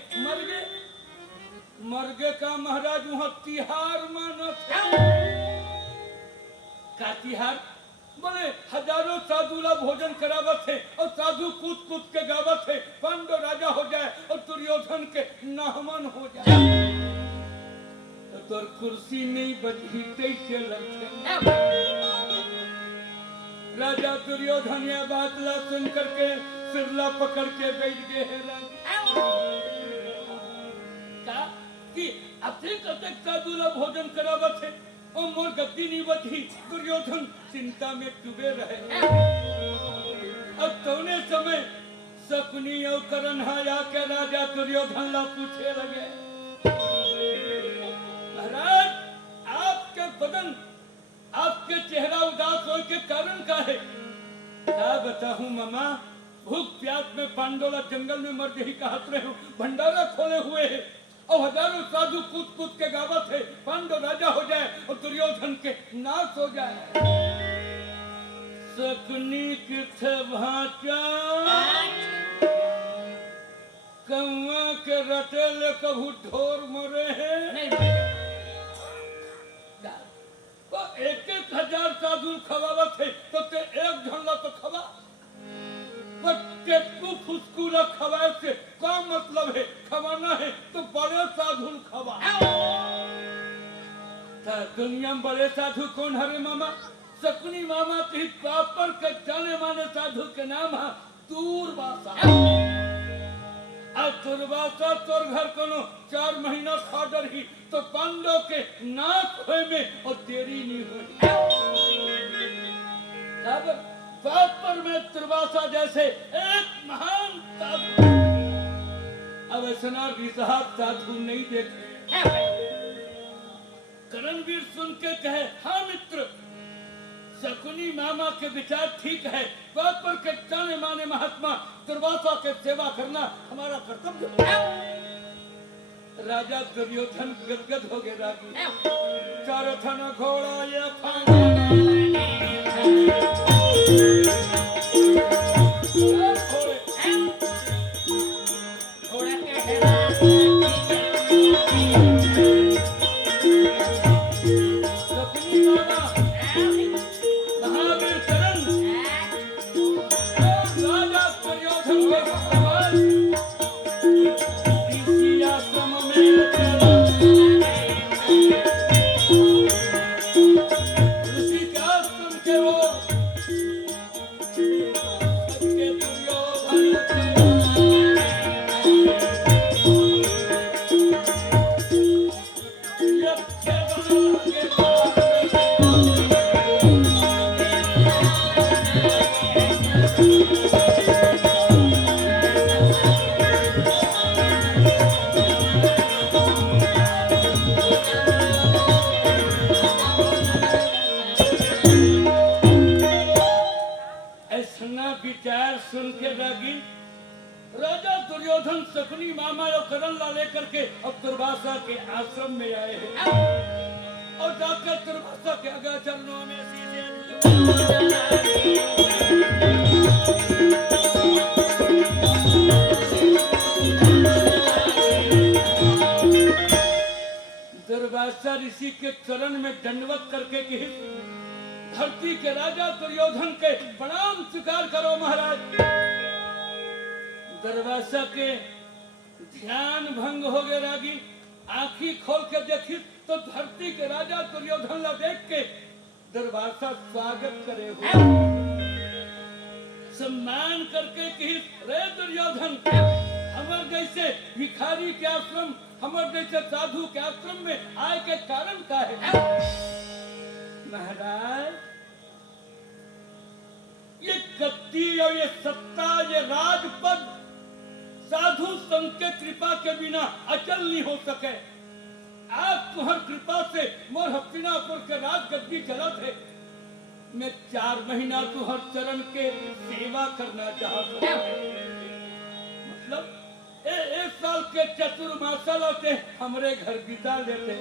मर गए का महाराज वहां तिहार मानत का तिहार बोले हजारों साधुला भोजन करावत है और साधु कूद कूद के गावत है पांडव राजा हो जाए और दुर्योधन के नाहमन हो जाए तो तोर कुर्सी नहीं बची कैसे लगते राजा दुर्योधन यह बात ला सुन करके सिरला पकड़ के बैठ गए हैं का कि अतिक साधुला भोजन करावत है और मोर गद्दी नहीं बची दुर्योधन चिंता में डूबे रहे अब तौने समय सपनी और करण आया के राजा दुर्योधन ला पूछे लगे महाराज आपके बदन आपके चेहरा उदास हो के कारण का है क्या बताऊं मामा भूख प्यास में पांडोला जंगल में मर गई कहत रहे हो भंडारा खोले हुए है और हजारों साधु कूद कूद के गावत है पांडव राजा हो जाए और दुर्योधन के नाश हो जाए सकनी किथ भाचा कौआ के रटेले कभू ढोर मरे हैं नहीं मरेगा। तो 1,000 साधु खवावत है तो ते एक झंडा तो खवा पर टेकू फुसकू न खवाए से क्या मतलब है? खवाना है तो बड़े साधु खवा। दुनिया में बड़े साधु कौन हरे मामा? शकुनी मामा के पापर के जाने माने साधु के नाम है दूरवासा। अब दुर्वासा तोर घर कोनो 4 महीना खा डरही तो पांडव के नाक होए में और देरी नहीं हुई। अब पापर में दुर्वासा जैसे एक महान साधु अब ऐसा रिजहात साधु नहीं देखे। करणवीर सुन के कहे हाँ मित्र शकुनी मामा के विचार ठीक है। पापर के जाने माने महात्मा दुर्वासा के सेवा करना हमारा कर्तव्य है। राजा दुर्योधन गदगद हो गए रागी। चारों थाना घोड़ा ये घोड़ा के शकुनी मामा महावीर करण राजा दुर्योधन के सवाल इसी आश्रम में ऋषि के आश्रम के वो सबके ऐसा विचार सुन के रागी राजा दुर्योधन शकुनी मामा और करण ला लेकर के अब दुर्वासा के आश्रम में आए हैं और जाकर दुर्वासा के आगे चरणों में सीधे दुर्वासा ऋषि के चरण में दंडवत करके कि धरती के राजा दुर्योधन के प्रणाम स्वीकार करो महाराज। दुर्वासा के ध्यान भंग हो गए रागी। आंखी खोल के देखी तो धरती के राजा दुर्योधन ला देख के दुर्वासा स्वागत करे हुए सम्मान करके कि रे दुर्योधन हमर जैसे भिखारी के आश्रम हमर जैसे साधु के आश्रम में आए के कारण का है? महाराज ये गद्दी और ये सत्ता ये राजपद साधु संघ के कृपा के बिना अचल नहीं हो सके। आप तुहर कृपा से मोर हस्तिनापुर के राज गद्दी चलत है। मैं 4 महीना तुहर चरण के सेवा करना चाहता हूँ। मतलब एक साल के चतुर्मासा लाते हमरे घर बिता लेते।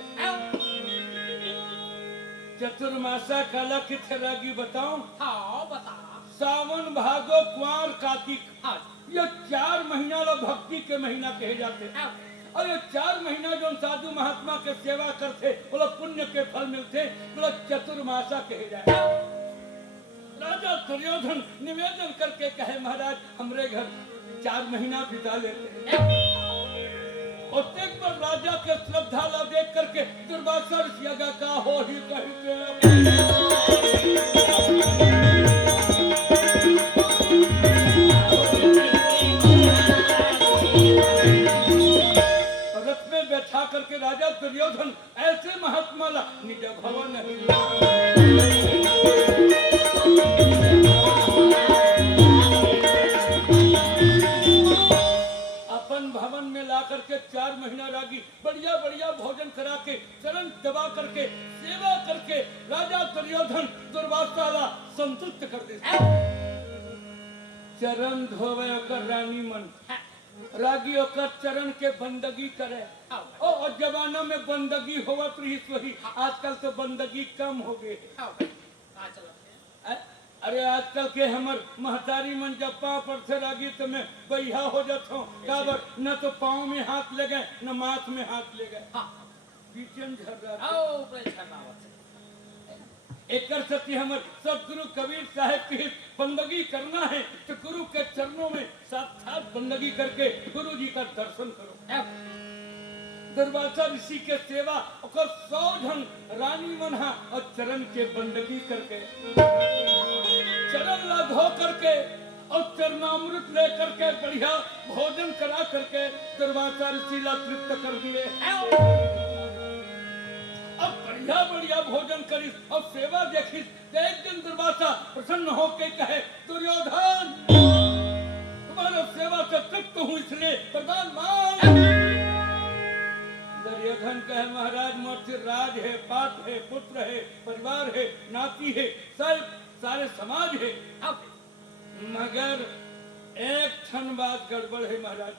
चतुर्मासा काला किथे रागी बताऊं? हाँ बता। सावन भादो कुआर कार्तिक हाँ ये 4 महीना ला भक्ति के महीना कहे जाते। और ये 4 महीना जो साधु महात्मा के सेवा करते बोला पुण्य के फल मिलते बोला चतुर्मासा कहे जाए। राजा दुर्योधन निवेदन करके कहे महाराज हमरे घर 4 महीना बिता लेते। और एक बार राजा के श्रद्धा ला देख करके दुर्वासा ऋषियागा का हो ही कहते रथ में बैठा करके राजा दुर्योधन ऐसे महात्मा ला निज भवन नहीं भवन में ला करके 4 महीना रागी बढ़िया बढ़िया भोजन करा के चरण दबा करके सेवा करके राजा दुर्योधन दुर्वासा ला संतुष्ट कर दे। चरण धोवे ओकर रानी मन रागी ओकर चरण के बंदगी करे। और जमाना में बंदगी होवत रही वही आजकल तो बंदगी कम हो गई। अरे आजकल के हमर महतारी मन जब पाँव पर से लागी तो मैं बैहा हो जाता हूँ। काबर न तो पाँव में हाथ ले गए न माथ में हाथ ले गए। हाँ पीछे में झड़ रहा था। आओ ऊपर झरनावत से एकर सती हमर सतगुरु कबीर साहब की बंदगी करना है तो गुरु के चरणों में साक्षात बंदगी करके गुरु जी का दर्शन करो। दुर्वासा ऋषि के सेवा और 100 जन रानी मनहा और चरण के बंदगी करके चरण ला धो करके और चरणामृत ले करके बढ़िया भोजन करा करके दुर्वासा ऋषि ला तृप्त कर दिए। अब बढ़िया बढ़िया भोजन करी और सेवा देखी तो एक दिन दुर्वासा प्रसन्न होके कहे दुर्योधन तुम्हारा सेवा से तृप्त हूँ इसलिए वरदान मांग। दुर्योधन कहे महाराज मुझसे राज है पात है पुत्र है परिवार है नाती है सारे समाज है। अब मगर एक क्षण बाद गड़बड़ है महाराज।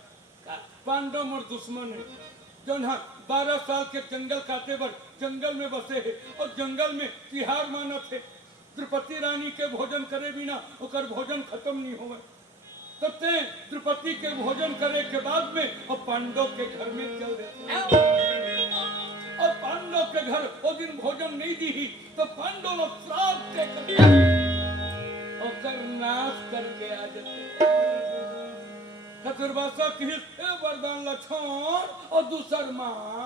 पांडव मोर दुश्मन है जो 12 साल के जंगल काटे बर जंगल में बसे है और जंगल में तिहार मानत है। द्रौपदी रानी के भोजन करे बिना ओकर भोजन खत्म नहीं होवे। तब ते द्रौपदी के भोजन करे के बाद में और पांडव के घर में चल रहे और पांडव के घर वो दिन भोजन नहीं दी तो पांडव लोग श्राप देकर नाश करके आ जाते। दुर्वासा की वरदान लछोड़ और दूसर मां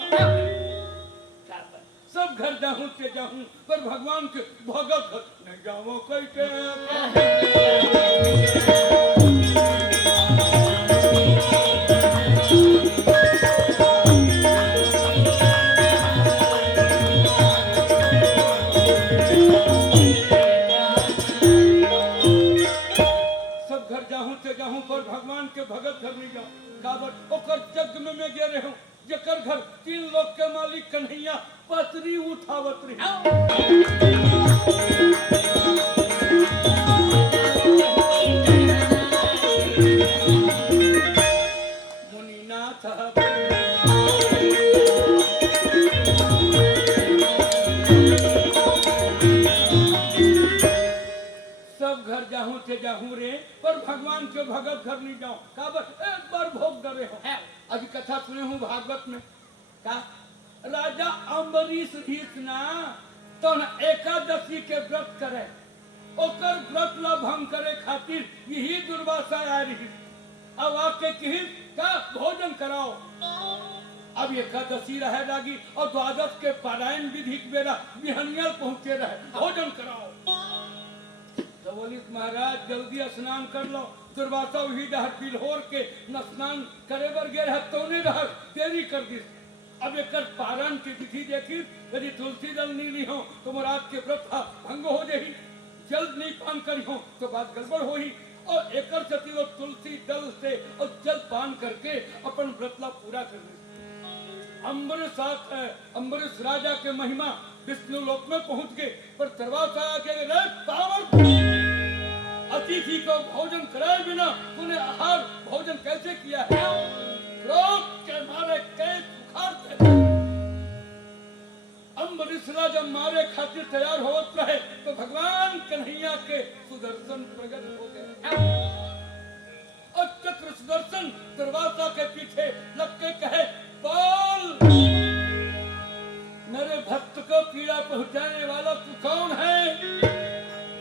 सब घर जाऊं के जाऊं पर भगवान के भगत नहीं जाओ कैसे। जाऊं पर भगवान के भगत घर नहीं जाऊं। काबर ओकर जग में मैं गे रहे हूं जकर घर 3 लोग के मालिक कन्हैया पतरी उठावत रही। मुनिनाथ सब घर जाऊं के जाऊं रे पर भगवान के भगत घर नहीं जाऊं। काबर एक बार भोग डरे हो। अभी कथा सुने हूँ भागवत में का राजा अम्बरीश रीत ना तो न एकादशी के व्रत करे ओकर व्रत ला भंग करे खातिर यही दुर्वासा आ रही। अब आके कही का भोजन कराओ। अब एकादशी रहे लागी और द्वादश के पारायण विधि के बेरा बिहनियल पहुंचे रहे भोजन कराओ। तो बोली महाराज जल्दी स्नान कर लो। दुर्वासा वही डहर बिलहोर के स्नान करे बर गे रह तो नहीं रह देरी कर दी। अब एक पारण की विधि देखी यदि तुलसी दल नहीं ली हो तो मुराद के व्रत भंग हो जाही। जल्द नहीं पान करी हो तो बात गड़बड़ हो ही और एक सती वो तुलसी दल से और जल पान करके अपन व्रतला पूरा कर ली। अम्बरीश राजा के महिमा विष्णु लोक में पहुंच गए पर दुर्वासा के अतिथि को भोजन कराए बिना तूने आहार भोजन कैसे किया है। क्रोध के मारे कैसे बुखारते अम्बरीश राजा मारे खातिर तैयार होत रहे तो भगवान कन्हैया के सुदर्शन प्रकट हो गए और चक्र सुदर्शन दुर्वासा के पीछे लग के कहे बोल मेरे भक्त को पीड़ा पहुंचाने वाला तू कौन है।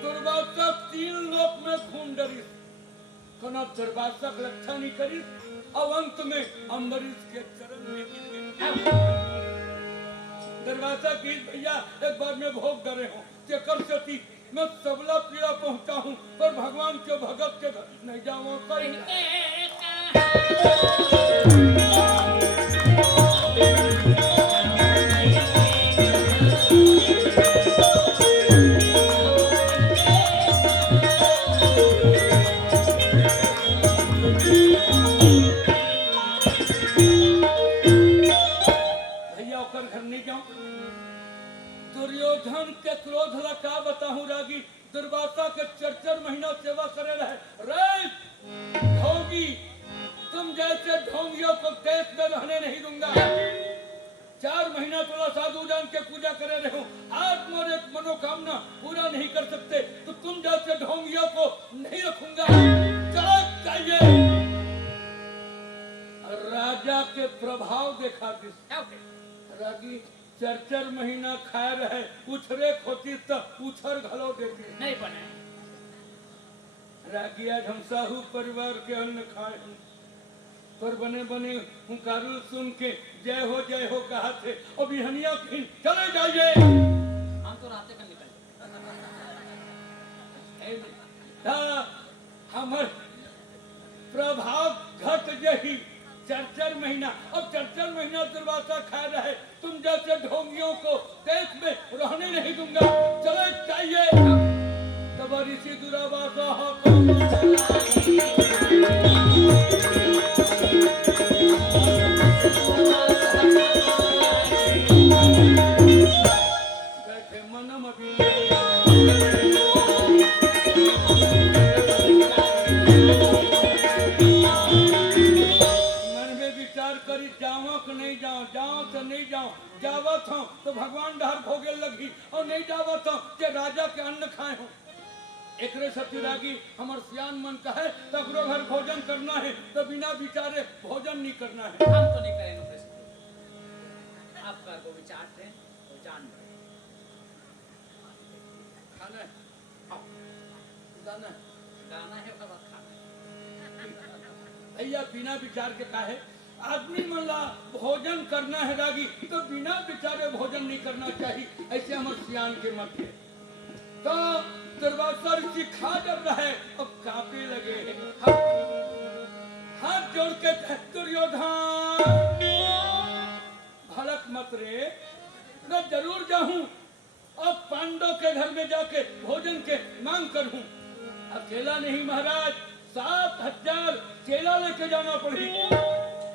दुर्वासा 3 लोक में घूम डरी कोना दुर्वासा की रक्षा नहीं करी और अंत में अम्बरीश के चरण में गिर गए। दुर्वासा की भैया एक बार में भोग डरे हूँ चकर सती मैं सबला पीड़ा पहुंचा हूँ पर भगवान के भगत के घर नहीं जाऊँ। दुर्योधन के क्रोध ला का बताऊं रागी दुर्वासा के 4 महीना सेवा करे रहे। रे ढोंगी तुम जैसे ढोंगियों को देश में रहने नहीं दूंगा। 4 महीना तोला साधु जान के पूजा करे रहो, आज मोर एक मनोकामना पूरा नहीं कर सकते तो तुम जैसे ढोंगियों को नहीं रखूंगा। चलो चाहिए। राजा के प्रभाव देखा रागी चर महीना खाए रहे, उछरे खोती तब उछर घलो देती नहीं बने। रागी आज हम साहू परिवार के अन्न खाए हैं, पर बने बने हुंकारू सुन के जय हो कहा थे। अब हनिया चले जाइए। हम तो रात का निकल हमर प्रभाव घट जही चर महीना। अब चर महीना दुर्वासा खा रहे, तुम जैसे ढोंगियों को देश में रहने नहीं दूंगा। चले चाहिए। तब ऋषि दुरावासा बैठे मनम नहीं जाओ तो नहीं जाओ, जावत हूँ तो भगवान डहर भोगे लगी और नहीं जावत हूँ कि राजा के अन्न खाए हूँ। एक सत्यरागी हमार सियान मन का है, तकरो घर भोजन करना है तो बिना विचारे भोजन नहीं करना है। हम तो नहीं करेंगे। आप कर को विचारते हैं तो जान खाना है, गाना है उसका बाद खाना भैया बिना विचार के का है। आदमी मला भोजन करना है रागी तो बिना विचारे भोजन नहीं करना चाहिए। ऐसे हमारे सियान के मत है। तो दुर्वासा ऋषि खा जब रहे अब कांपे लगे हैं। हाथ जोड़ के दुर्योधन भड़क मत रे, मैं जरूर जाऊं अब पांडव के घर में जाके भोजन के मांग करूं। अकेला नहीं महाराज, 7000 चेला लेके जाना पड़ी।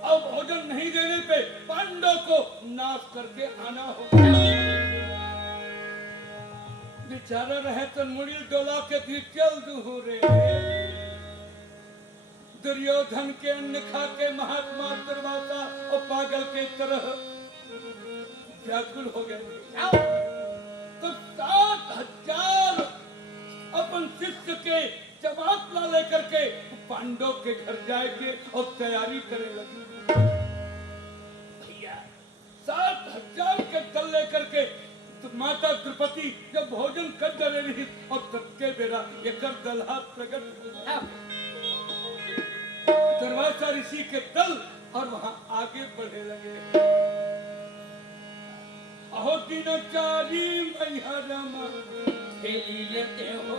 अब भोजन नहीं देने पे पांडव को नाश करके आना होगा। बेचारा रहे तो मुड़िल डोला के चल दूं रे। दुर्योधन के अन्न खा के महात्मा दुर्वासा और पागल के तरह व्याकुल हो गए। तो 7000 अपन शिष्य के जवाब ला लेकर के पांडव के घर जाएंगे और तैयारी करे लगे। भैया 7000 के दल लेकर के तो माता द्रौपदी जब भोजन कर डरे रही और तब के बेरा एक दलहा प्रकट हो। दुर्वासा ऋषि के दल और वहां आगे बढ़े लगे। अहो दिनचारी मैहरमा खेली लेते हो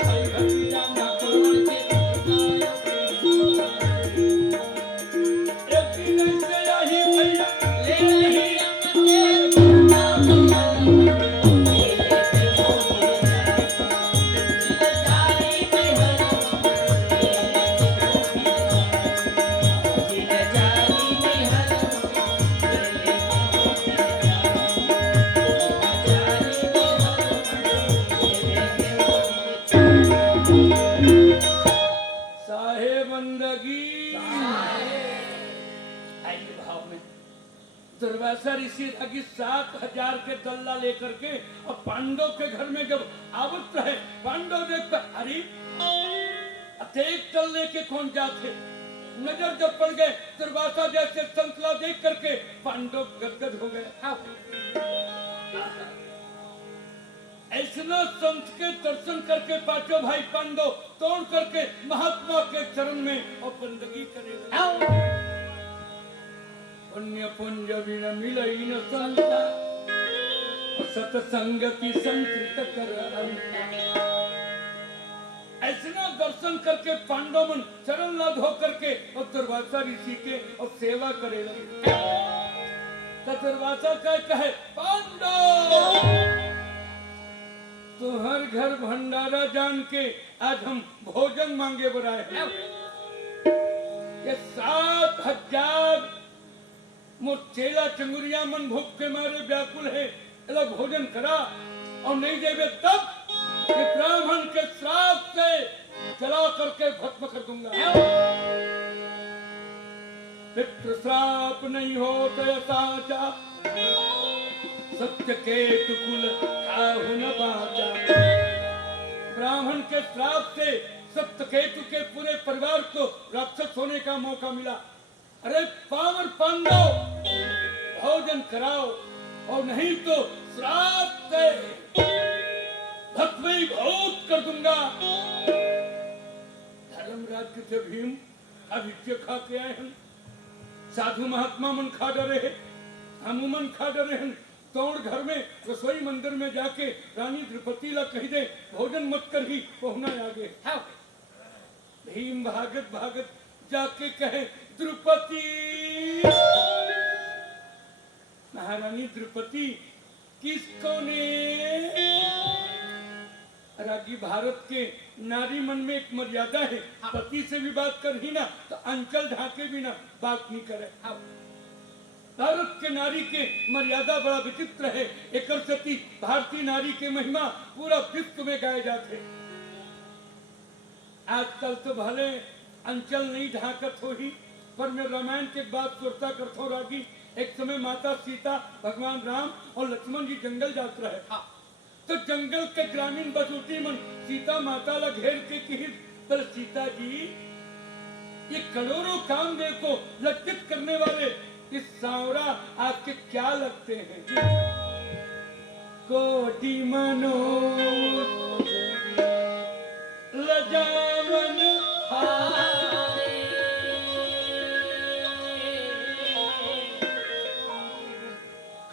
भाई जाना कौन के सिखाया। एक दिन ऐसे आई भैया ले नहीं अमते गुना गुना जाई में हर जाई में हर साहेब बंदगी आइए भाव में दुर्वासा ऋषि लगी 7,000 के दल्ला लेकर के और पांडव के घर में जब आवत रहे, पांडव देखता अरे अतेक दल लेके कौन जाते। नजर जब पड़ गए दुर्वासा जैसे संकला देख करके पांडव गदगद हो गए। ऐसा संत के दर्शन करके पांचों भाई पांडव तोड़ करके महात्मा के चरण में और बंदगी करे। पुण्य पुंज बिन मिलई न संता सतसंग की संकृत कर ऐसा दर्शन करके पांडव मन चरण लाद हो करके और दुर्वासा ऋषि के और सेवा करे लगे। तो दुर्वासा का कहे पांडव तुम्हार घर भंडारा जान के आज हम भोजन मांगे बनाए हैं। ये 7,000 चेला चंगुरिया मन भूख के मारे व्याकुल है, एला भोजन करा और नहीं देवे तब कि ब्राह्मण के श्राप से जला करके भस्म कर दूंगा। पितृ श्राप नहीं हो तो साचा सत्य के कुल खाहु न बाचा। ब्राह्मण के श्राप से सत्यकेतु के पूरे परिवार को राक्षस होने का मौका मिला। अरे पावर पांडव भोजन कराओ और नहीं तो श्राप से भस्मीभूत कर दूंगा। धर्मराज से भीम आदित्य खा के आए हैं, साधु महात्मा मन खा डरे हैं, हम मन खा डरे हैं। तोड़ घर में रसोई मंदिर में जाके रानी द्रौपदी ला कही दे भोजन मत कर ही पहुना आगे। भीम भागत भागत जाके कहे द्रौपदी महारानी द्रौपदी किसको ने। रागी भारत के नारी मन में एक मर्यादा है, पति से भी बात कर ही ना तो अंचल ढाके भी ना बात नहीं करे। भारत के नारी के मर्यादा बड़ा विचित्र है। एक सती भारतीय नारी के महिमा पूरा विश्व में गाए जाते। आजकल तो भले अंचल नहीं ढाकत हो ही, पर मैं रामायण के बाद सुरता करता हूँ रागी। एक समय माता सीता भगवान राम और लक्ष्मण जी जंगल जाते रहे। तो जंगल के ग्रामीण बसुटी मन सीता माता ला घेर के कही पर सीता जी ये करोड़ों कामदेव को लज्जित करने वाले इस सांवरा आपके क्या लगते हैं। कोटि मनोज लजावन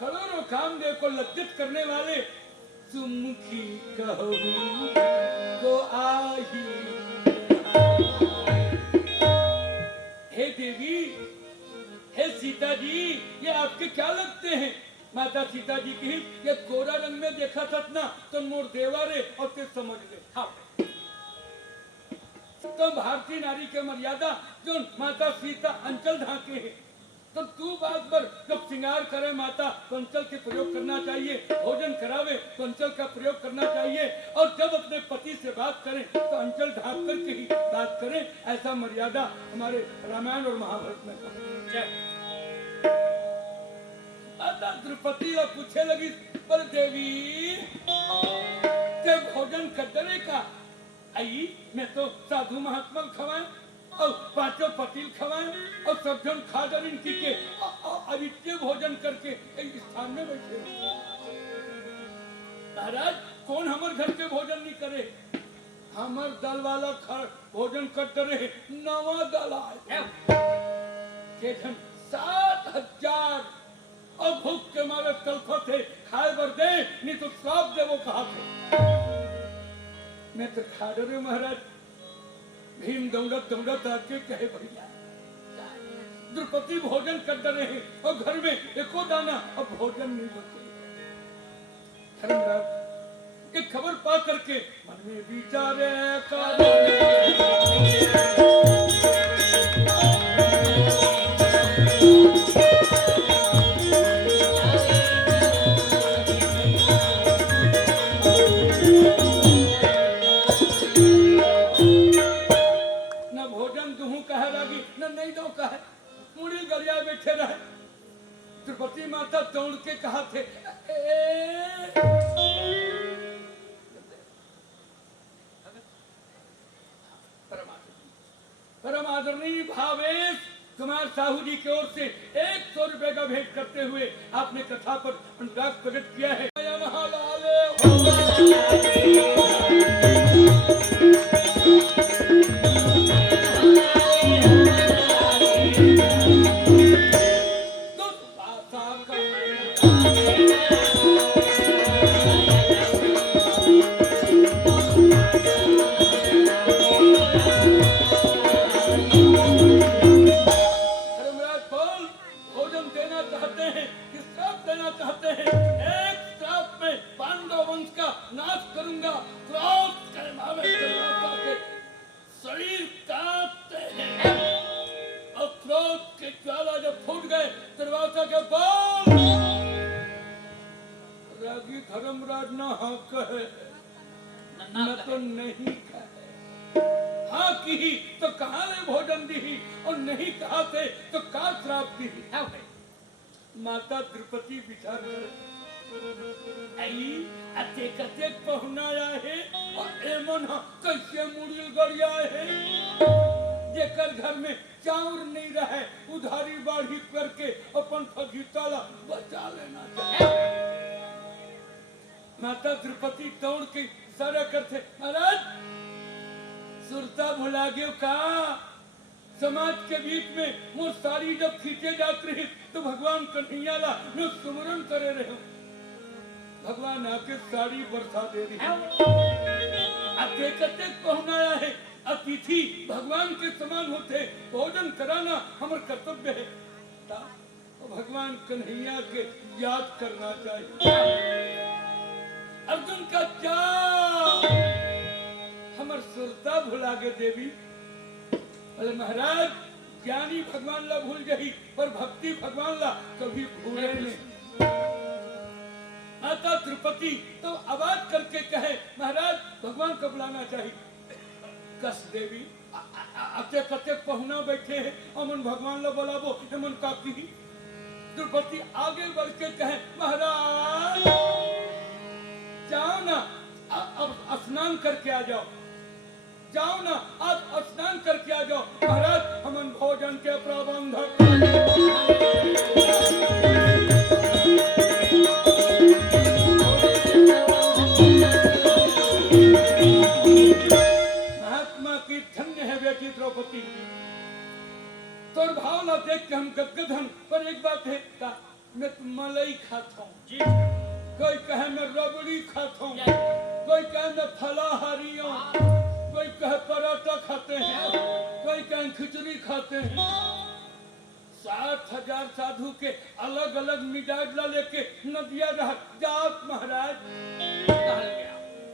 करोड़ों कामदेव को लज्जित करने वाले सुमुखी कहो को आही। हे देवी, हे सीता जी, ये आपके क्या लगते हैं। माता सीता जी की ये गोरा रंग में देखा था ना तो मोर देवारे और ते समझ ले। हाँ तो भारतीय नारी के मर्यादा जो माता सीता अंचल ढाके है, तो तू बात पर जब श्रृंगार करे माता तो अंचल के प्रयोग करना चाहिए, भोजन करावे तो अंचल का प्रयोग करना चाहिए, और जब अपने पति से बात करें तो अंचल ढाक करके ही बात करें। ऐसा मर्यादा हमारे रामायण और महाभारत में है। माता द्रौपदी पूछे लगी पर देवी ते भोजन कटरे का आई, मैं तो साधु महात्मा खवाए और पांचों पतिल खवाए और सब जन खा डर इनकी के अवित्य भोजन करके एक स्थान में बैठे। महाराज कौन हमारे घर के भोजन नहीं करे, हमार दल वाला भोजन करते रहे। नवा दल आए के जन 7,000 और भूख के मारे तड़फत है, खाए बर दे नहीं तो श्राप दे वो कहा थे। मैं तो खा डरे महाराज। भीम दौड़त दौड़त आके कहे भैया द्रौपदी भोजन कर डरे हैं और घर में एको दाना अब भोजन नहीं बचे। धर्मराज एक खबर पा करके मन में विचारे न भोजन दुहू कहे लागी न नहीं दो कहे मुड़ी गरिया बैठे रहे। द्रौपदी माता दौड़ के कहा थे परम आदरणीय भावेश कुमार साहू जी की ओर से 100 रुपए का भेंट करते हुए आपने कथा पर अनुराग प्रकट किया है। धर्मराज ना हाँ कहे न तो नहीं कहे। हाँ की तो कहा ले भोजन दी और नहीं कहा थे तो का श्राप दी। माता द्रौपदी विचार आई अते कते पहुनाया है और एमन कैसे मुड़िल गरिया है जेकर घर में चाउर नहीं रहे उधारी बाढ़ी करके अपन फगीताला बचा लेना चाहिए। माता द्रौपदी दौड़ के इशारा करते महाराज सुरता भुला गयो का समाज के बीच में मोर साड़ी जब खींचे जाती रही तो भगवान कन्हैया ला मैं सुमरन करे रहे हूँ। भगवान आके साड़ी बरसा दे रही है। कते पहुनाया है अतिथि भगवान के समान होते भोजन कराना हमार कर्तव्य है। तो भगवान कन्हैया के याद करना चाहिए। अर्जुन का क्या हमर सुरता भुला गे देवी। अरे महाराज ज्ञानी भगवान ला भूल गई पर भक्ति भगवान ला कभी भूले नहीं। माता द्रौपदी तो आवाज करके कहे महाराज भगवान को बुलाना चाहिए। कस देवी अते कते पहुना बैठे हैं अमन भगवान ला बुलावो एमन काकी। द्रौपदी आगे बढ़ के कहे महाराज जाओ ना अब स्नान करके आ जाओ। जाओ ना आप स्नान करके आ जाओ। महाराज हमन भोजन के प्रबंधक महात्मा की धन्य है बेटी द्रौपदी। तोर भाव ना देख के हम गदगद हम पर एक बात है मैं मलाई खाता हूँ। कोई कहे मैं रबड़ी खाता हूँ कोई कहे मैं फलाहारी हूँ कोई कहे पराठा खाते हैं कोई कहे खिचड़ी खाते हैं। 60,000 साधु के अलग अलग मिजाज ला लेके नदिया रह जात महाराज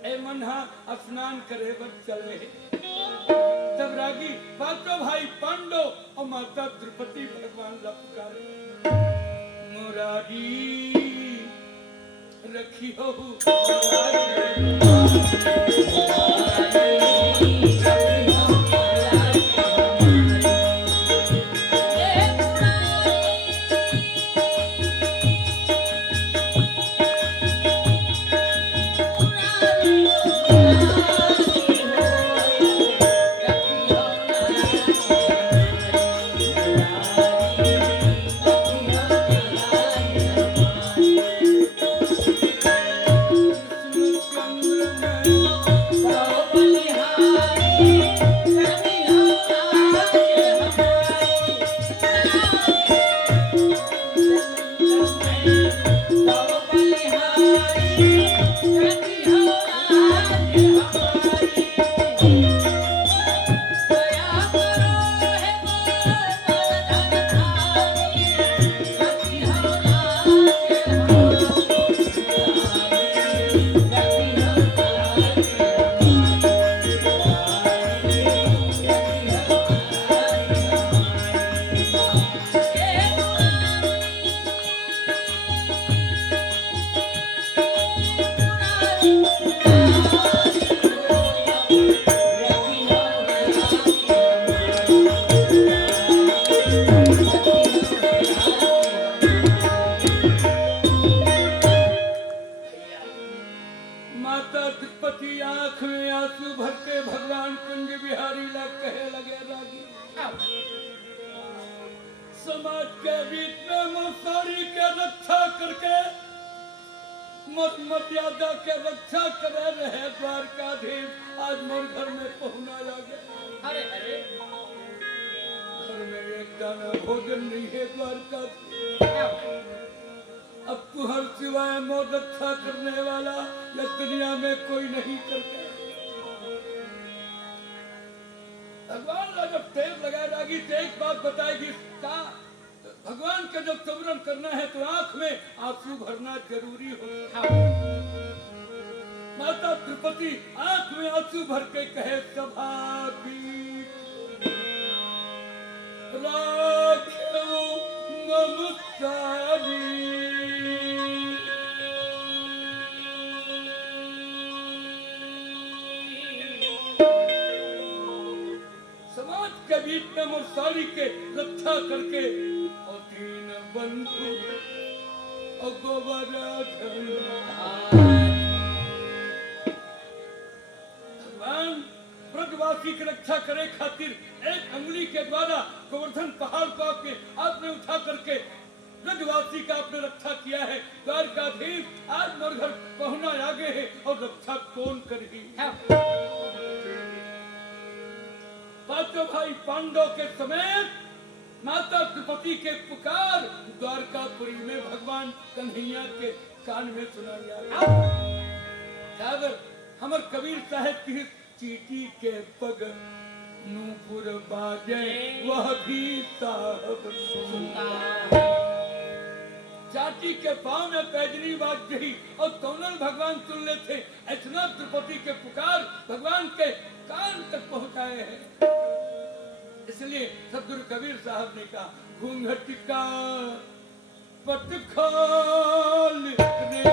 ए मन्हा स्नान करे बर चले। तब रागी पांचों भाई पांडव और माता द्रौपदी भगवान ला पुकारे मुरारी रखी हो Oh समाज के बीच में मुसारी के रक्षा करके मत मर्यादा के रक्षा करे रहे द्वारकाधीश आज मोर घर में पहुना आ गया। अरे अरे घर में एक दाना भोजन नहीं है द्वारकाधीश। अब तुहर सिवाय मोर रक्षा करने वाला या दुनिया में कोई नहीं करके। भगवान जब तेज लगाए जाएगी तो एक बात बताएगी का भगवान का जब सुमरन करना है तो आंख में आंसू भरना जरूरी हो। माता द्रौपदी आंख में आंसू भर के कहे सभा की राखेऊ नमस्कारी। समाज के बीच में मुसारी के रक्षा करके और दीन बंधु और गोवर्धन भगवान ब्रजवासी की रक्षा करे खातिर एक अंगुली के द्वारा गोवर्धन पहाड़ को आपने उठा करके ब्रजवासी का आपने रक्षा किया है। द्वारकाधीश आज मोर घर पहुना आगे है और रक्षा कौन करेगी। पांचों भाई पांडव के समेत माता द्रौपदी के पुकार द्वारकापुरी में भगवान कन्हैया के कान में सुना गया। अगर हमर कबीर साहब की चीटी के पग नूपुर बाजे वह भी साहब सुना। चाटी के पांव में पैजनी बाज गई और तोनल भगवान सुन ले थे। इतना द्रौपदी के पुकार भगवान के कान तक पहुंचाए हैं। इसलिए सदगुरु कबीर साहब ने कहा घूंघट का पट खोल रे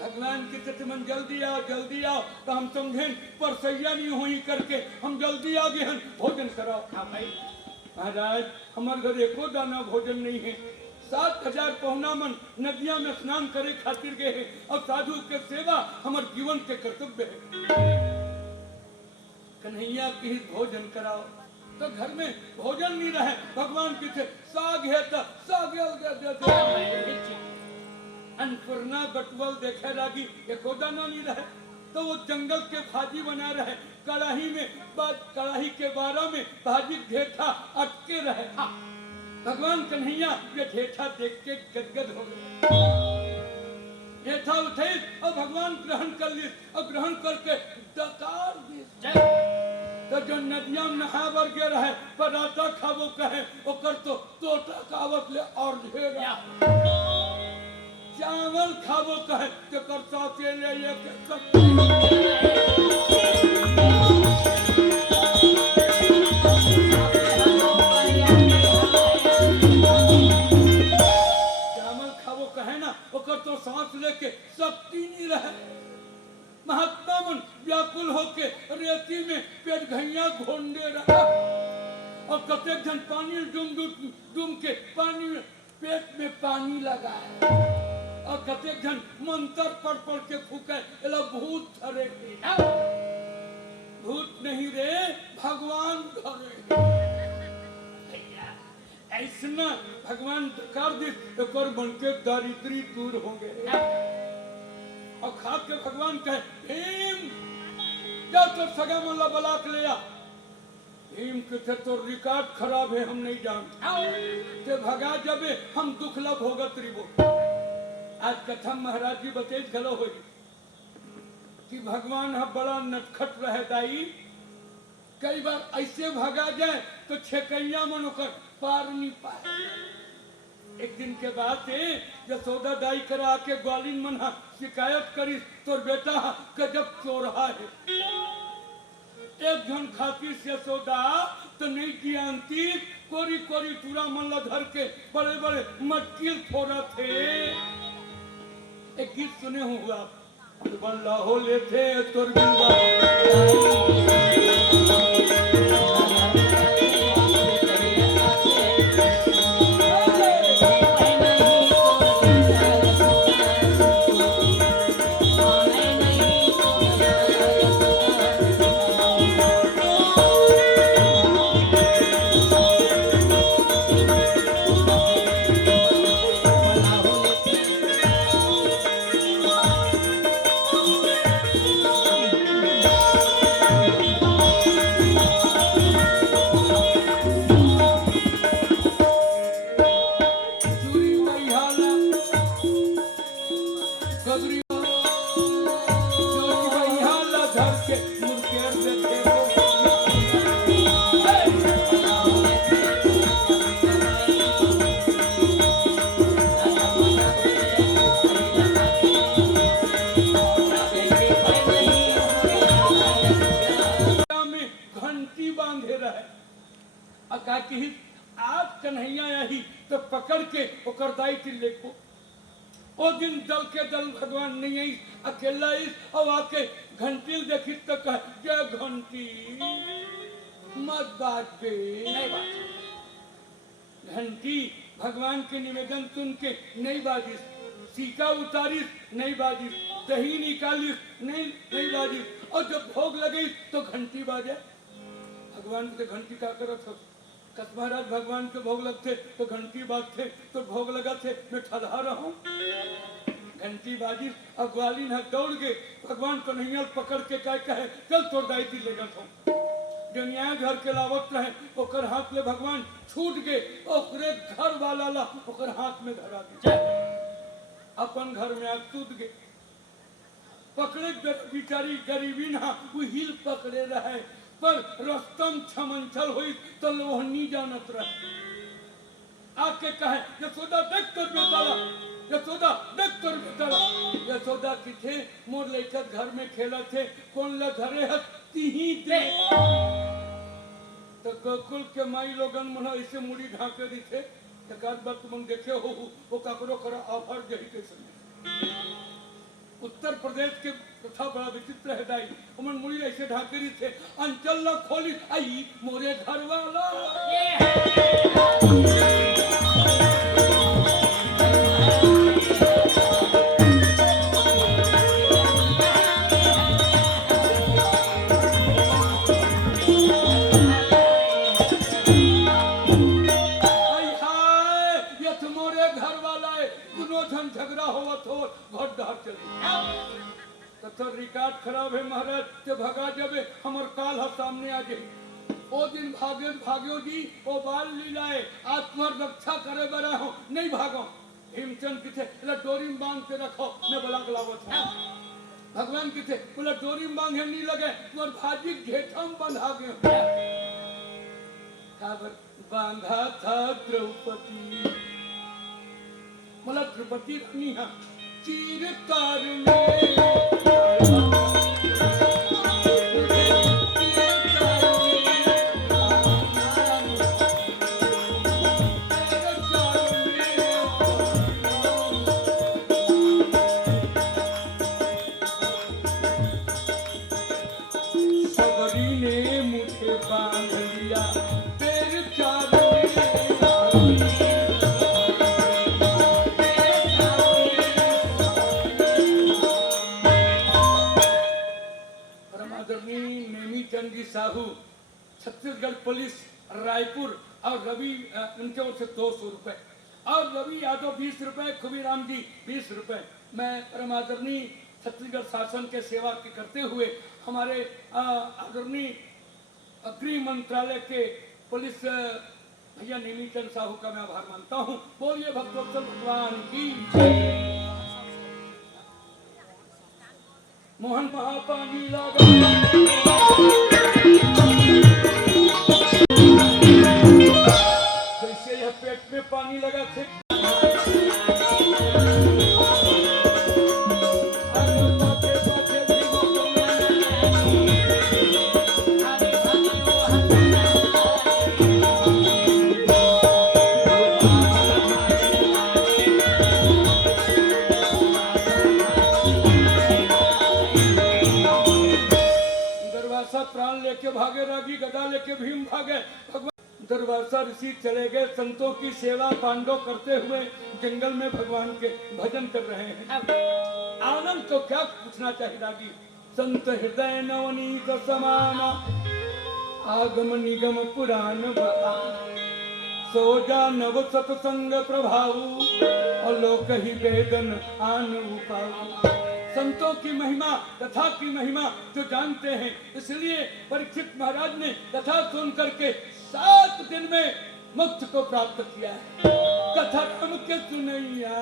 भगवान की मन जल्दी आओ तो हम समझें पर सैया नहीं हुई करके हम जल्दी आ गए हैं भोजन कराओ। महाराज हमारे घर एको दाना भोजन नहीं है। 7000 पहुना मन नदिया में स्नान करे खातिर गए हैं और साधु के सेवा हमारे जीवन के कर्तव्य है। कन्हैया की भोजन कराओ तो घर में भोजन नहीं रहे भगवान की साग है तो साग अन्नपूर्णा बटुअल देखे लागी एको दाना नहीं रहे, तो वो जंगल के भाजी बना रहे, कड़ाही में कड़ाही के बारा में भाजी ढेठा अटके रहे। भगवान कन्हैया ये ढेठा देख के गदगद हो गए। ढेठा उठे और भगवान ग्रहण कर ली और ग्रहण करके डकार दी। तो जो नदिया में नहावर गे रहे पराठा खाबो कहे ओकर तो तोता कावत ले और ढेर चावल खाबो कहे तो कर साथे ले चावल खाबो कहे ना ओकर तो सांस लेके शक्ति नहीं रहे। महात्मा मन व्याकुल होके रेती में पेट घैया घोंडे रहा और कतेक जन पानी डूम के पानी में पेट में पानी लगाए और कतेक जन मंत्र पढ़ के फूके एला भूत धरे। भूत नहीं रे भगवान धरे। ऐसा भगवान कर दी तो कर बन के दारिद्री दूर होंगे। और खाद के भगवान कहे भीम जा तो सगा मल्ला बलाक ले आ। भीम के तो रिकॉर्ड खराब है हम नहीं जानते भगा जबे हम दुखला भोगत रिबो। आज कथा महाराज जी बतेज गलो हो कि भगवान हा बड़ा नटखट रहे दाई। कई बार ऐसे भगा जाए तो छेकैया मन होकर पार नहीं पाए। एक दिन के बाद यशोदा दाई करा के ग्वालिन मन शिकायत करी तोर बेटा गजब चोरहा है। एक घन खाती से यशोदा तो नहीं जानती कोरी कोरी टूरा मन धर के बड़े बड़े मटकिल फोड़ा थे। एक गीत सुने हुआ बल्ला हो लेते तोर आज कन्हैया यही तो पकड़ के ओकर दाई टिल्ले को ओ दिन दल के दल भगवान नहीं आई अकेला इस और आके घंटी देखी तो कह जय घंटी मत बात पे नहीं बात। घंटी भगवान के निवेदन सुन के नहीं बाजिस, सीका उतारिस नहीं बाजिस, दही निकालिस नहीं बाजिस और जब भोग लगे तो घंटी बाजे। भगवान के घंटी का करत हो कस महाराज भगवान के भोग लगते तो घंटी बाजते तो भोग लगा थे मैं ठहरा रहा हूँ। घंटी बाजी और ग्वालिन है दौड़ गए भगवान कन्हैया पकड़ के क्या कहे चल तोड़ दाई की लेगा था जो न्याय घर के लावत रहे ओकर हाथ में भगवान छूट गए ओकरे घर वाला ला ओकर हाथ में धरा दे अपन घर में आग टूट गए पकड़े बिचारी गरीबी ना वो हिल पकड़े रहे पर रस्तम छमंछल हुई तो लोहनी जानत रहे आके कहे यशोदा देख तोर बेटाला यशोदा देख तोर बेटाला। यशोदा किथे मोर लेकर घर में खेला थे कौन ला घरे हत्ती ही दे तो गोकुल के माई लोगन मन ऐसे मुड़ी ढाके दी थे तकार बात तुम देखे हो वो काकरो करा आफर जही के समय उत्तर प्रदेश के कथा बड़ा विचित्र है दाई उमन मुड़ी ऐसे ढाके दी थे अंचल ला खोली आई मोरे घर वाला दोनों झन झगड़ा होवत हो घर डहर चली तथा रिकॉर्ड खराब है महाराज ते भगा जबे हमर काल ह सामने आ जाई ओ दिन भाग्यो जी ओ बाल लीलाए आज तुम्हार रक्षा करे बरा हो नहीं भागो हेमचंद किथे बोला डोरी में बांध के रखो मैं बोला गलावत हूं भगवान किथे बोला डोरी में बांधे नहीं लगे तुम्हार भाजी घेठा में बंधा गए काबर बांधा था द्रौपदी बोला द्रौपदी रानी हां चीर साहू छत्तीसगढ़ पुलिस रायपुर और रवि उनके ओर से 200 रुपए और रवि यादव 20 रुपए खुबीराम जी 20 रुपए मैं परमादरणीय छत्तीसगढ़ शासन के सेवा के करते हुए हमारे आदरणीय गृह मंत्रालय के पुलिस भैया नेमीचंद साहू का मैं आभार मानता हूँ। बोलिए भक्तवत्सल भगवान की मोहन महापानी लगा पेट में पानी लगा थे दरवाजा प्राण लेके भागे रागी गदा लेके भीम भागे दरवाजा ऋषि चले गए संतों की सेवा पांडव करते हुए जंगल में भगवान के भजन कर रहे हैं। आनंद तो क्या पूछना चाहिए रागी संत हृदय नवनीत समाना आगम निगम पुराण सोजा नव सतसंग प्रभाव और लोक ही वेदन आन उपाऊ। संतों की महिमा कथा की महिमा जो जानते हैं इसलिए परीक्षित महाराज ने कथा सुन करके 7 दिन में मोक्ष को प्राप्त किया है। कथा राम के सुनैया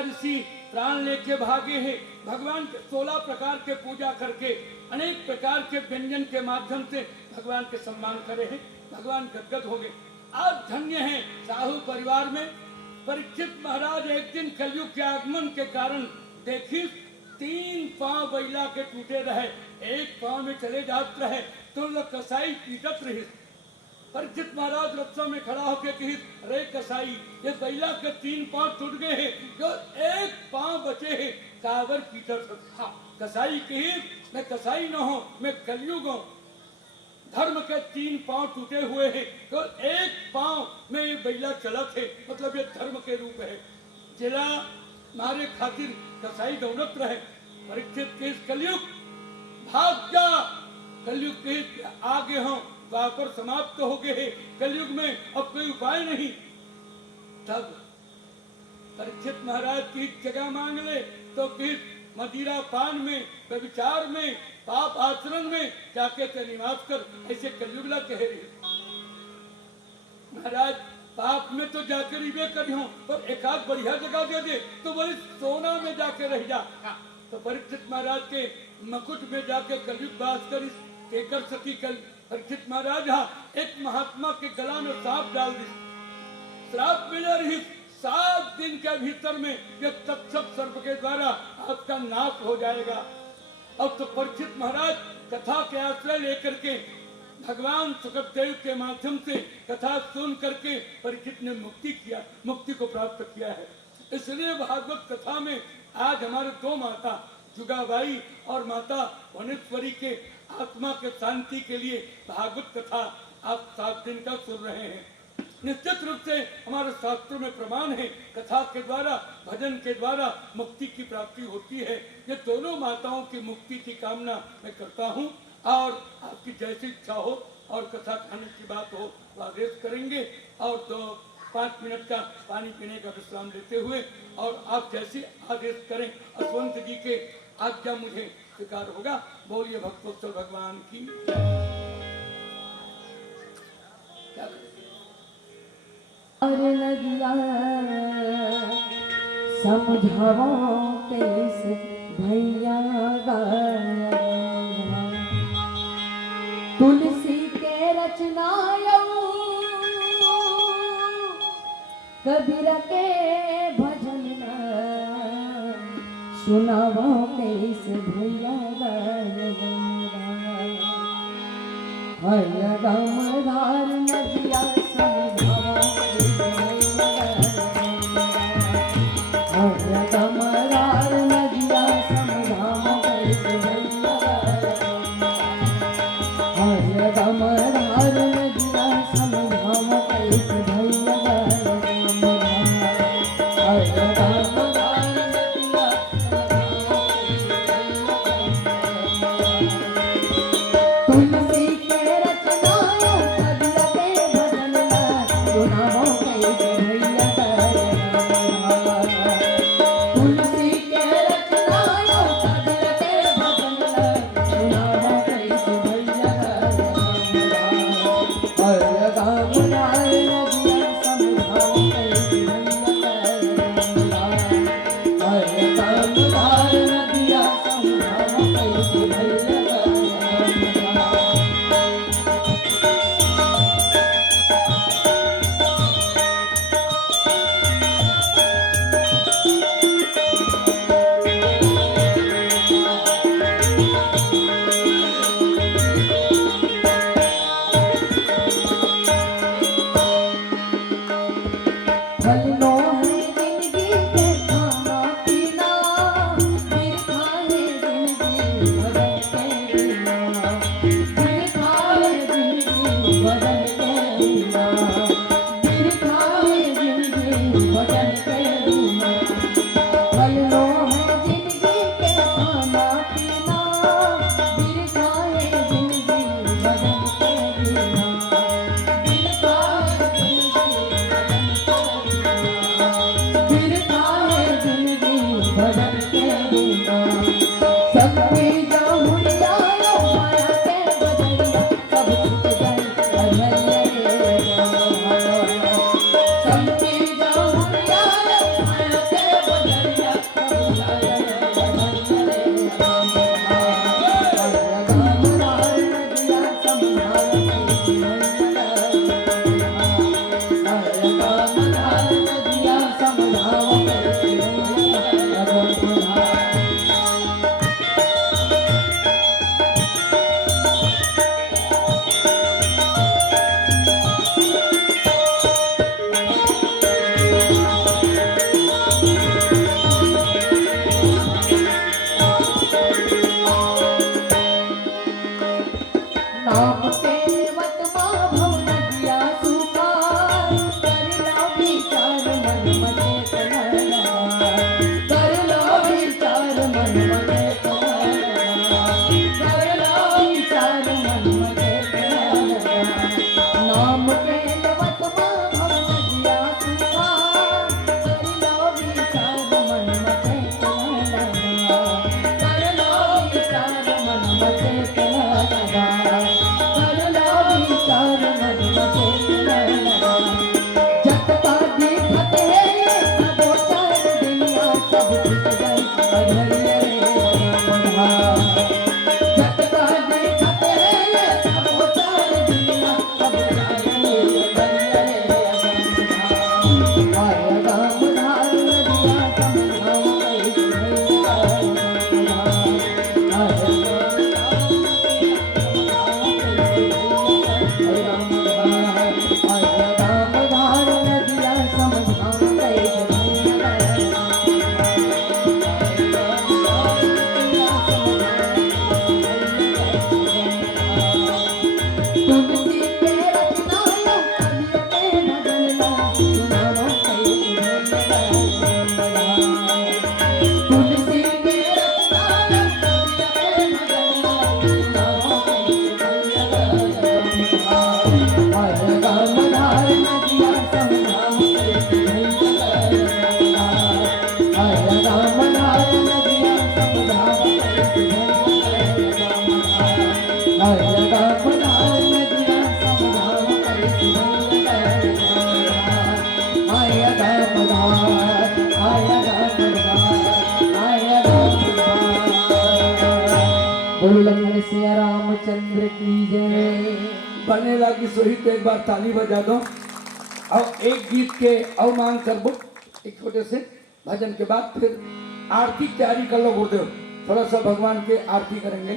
14 ऋषि प्राण लेके भागे हैं। भगवान के 16 प्रकार के पूजा करके अनेक प्रकार के व्यंजन के माध्यम से भगवान के सम्मान करे हैं। भगवान गदगद हो गए। आप धन्य हैं साहू परिवार में। परीक्षित महाराज एक दिन कलयुग के आगमन के कारण देखी 3 पांव बैला के टूटे रहे, एक पांव में चले जाते रहे तो कसाई पीटत रही। परीक्षित महाराज रक्षा में खड़ा होकर कही, अरे कसाई, ये बैला के 3 पांव टूट गए हैं, जो एक पांव बचे हैं, काबर पीटत। हाँ, कसाई कही, मैं कसाई न हूं, मैं कलयुग हूं। धर्म के 3 पांव टूटे हुए हैं, तो एक पांव में ये बैला चला थे, मतलब ये धर्म के रूप है। जिला मारे खातिर कसाई दौड़त रहे। परीक्षित के कलयुग भाग जा, कलयुग के आगे हों, द्वापर समाप्त हो गए हैं, कलयुग में अब कोई उपाय नहीं। तब परीक्षित महाराज की जगह मांग ले तो किस मदिरा पान में, व्यभिचार में, पाप आचरण में जाके ते निवास कर, ऐसे कलयुगला कह रही। महाराज पाप में तो जाकर इवे करी हूं, पर एक आध बढ़िया जगह दे दे तो बोले सोना में जाके रह जा। तो परीक्षित महाराज के मकुट में जाके कलयुग वास कर कर सकी। कल परीक्षित महाराज एक महात्मा के गला में सांप डाल दी, श्राप मिले रही। 7 दिन के भीतर में ये तक्षक सर्प के द्वारा आपका नाश हो जाएगा। अब तो परीक्षित महाराज कथा के आश्रय लेकर के भगवान सुखदेव के माध्यम से कथा सुन करके परीक्षित ने मुक्ति को प्राप्त किया है। इसलिए भागवत कथा में आज हमारे 2 माता जुगाबाई और माता भुवनेश्वरी के आत्मा के शांति के लिए भागवत कथा आप 7 दिन का सुन रहे हैं। निश्चित रूप से हमारे शास्त्रों में प्रमाण है, कथा के द्वारा, भजन के द्वारा मुक्ति की प्राप्ति होती है। ये दोनों माताओं की मुक्ति की कामना मैं करता हूँ, और आपकी जैसी इच्छा हो और कथा खाने की बात हो तो आदेश करेंगे, और 5 मिनट का पानी पीने का विश्राम लेते हुए, और आप जैसे आदेश करें अश्वंत जी के आज्ञा मुझे स्वीकार होगा। बोलिए भक्तोत्सव भगवान की। और नदिया समझाओ कैसे भैया तुलसी के रचनायो कबीर के भजन सुनावो कैसे भैया हर गमदार नदिया समझाओ कमरार नदिया समझाओ कैसे भैया हर कमरार नदिया समझाओ कैसे भैया हर कमरार नदिया तुलसी के रचनाओं कबीर के भजन सुनाओ कैसे भैया तुलसी के रचनाओं कबीर के भजन सुनाओ कैसे भैया हर गमदार नदिया समझाओ कैसे भैया हर गमदार नदिया समझाओ कैसे भैया फलनो है जिंदगी के खाना पीना फिर खाए जिंदगी बदल के बिना फिर खाए जिंदगी बदल के बिना फिर खाए जिंदगी बदल के बिना फलनो है जिंदगी के खाना पीना फिर खाए जिंदगी बदल के बिना फिर खाए फिर खाए जिंदगी बदल के बिना सबकी जामुनिया माया के बदलिया सब छूट गए अधैया सबकी जामुनिया माया के बदलिया नाम के वतमा भव नदिया सुखार करला विचार मन मते तनला करला विचार मन मते तनला करला विचार मन मते तनला नाम के वतमा भव नदिया सुखार करला विचार मन मते तनला करला विचार मन मते तनला जगता दिखत है सबो चार दुनिया सब दिख जाए अधरिया जगता दिखत है सबो चार दुनिया सब दिख जाए अधरिया आया गाम धार नदिया समझाओ कैसे तुलसी के रचनायो कवियते बदलना सुनाओ कैसे तुलसी के रचनायो कवियते बदलना सुनाओ कैसे आया गाम धार नदिया समझाओ कैसे आया गाम धार नदिया समझाओ कैसे आया गाम धार नदिया समझाओ कैसे आया गाम धार आया गाम धार आया गाम धार बोल लखन सिया रामचंद्र की जय। बनेगा की सोही तो एक बार ताली बजा दो और एक गीत के अवमान करबो एक छोटे से भजन के बाद फिर आरती तैयारी कर लो गुरुदेव थोड़ा सा भगवान के आरती करेंगे।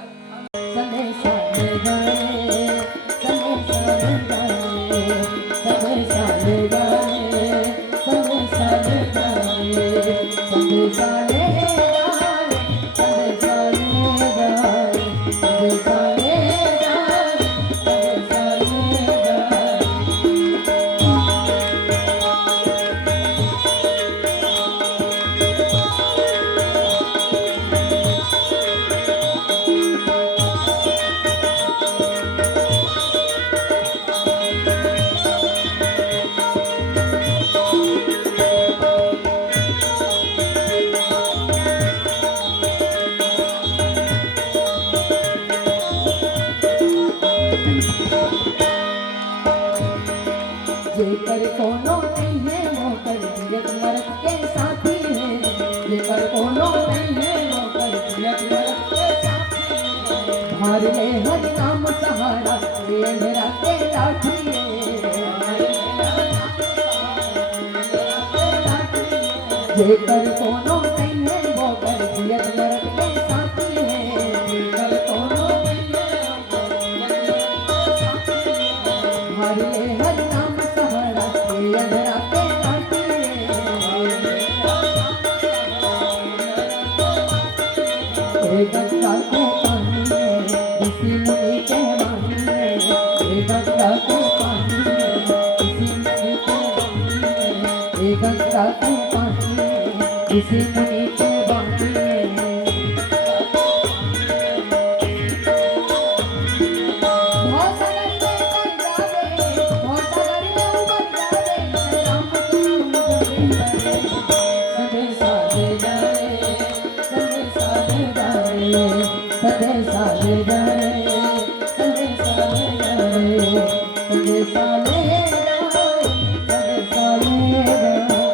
संदेशा ले गए संदेशा ले गए संदेशा ले गए संदेशा ले गए संदेशा ले गए संदेशा ले गए संदेशा ले गए संदेशा ले गए जेकर कोनो नहीं है वो कर दियत नरक के साथी है जेकर कोनो नहीं है वो कर दियत नरक के साथी है हार ले हर नाम सहारा ये अंधेरा के लाठी है जेकर कोनो नहीं है वो कर दियत नरक के साथी है जेकर कोनो नहीं है वो कर दियत नरक के साथी है हार ले हर नाम सहारा ये अंधेरा के लाठी है गंगा के पानी में किसी मुनि के वाणी में गंगा के पानी में किसी मुनि के वाणी में गंगा के पानी में किसी मुनि के वाणी में बहुत सागर में कर जावे बहुत सागर में उबर जावे राम को संदेशा ले जाए संदेशा ले जाए संदेशा ले जाए संदेशा ले जाए संदेशा ले जाए संदेशा ले जाए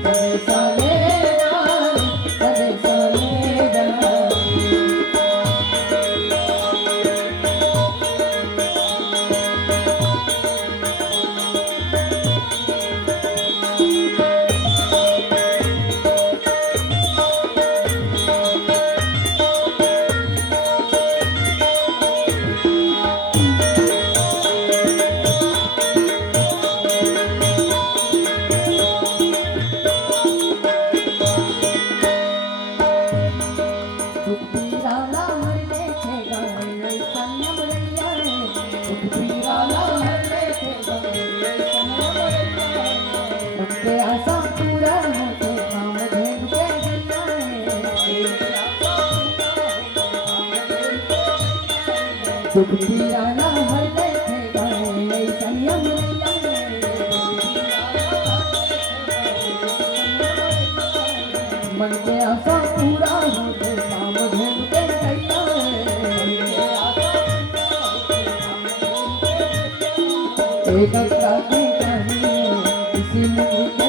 संदेशा ले जाए संदेशा ले जाए के आशा पूरा होते कामधेनु के गैया दुख पीड़ा ना हर देखे गए संयम मन के आशा पूरा होते कामधेनु के गैया एक गंगा की कहानी इसी नदी के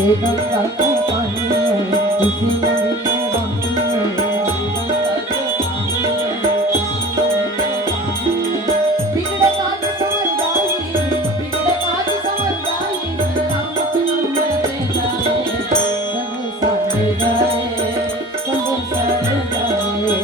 एक गंगा की कहानी इसी नदी के बिगड़े काज संवर जाई राम के नाम में जाए संगे साथे जाए संगे साथे जाए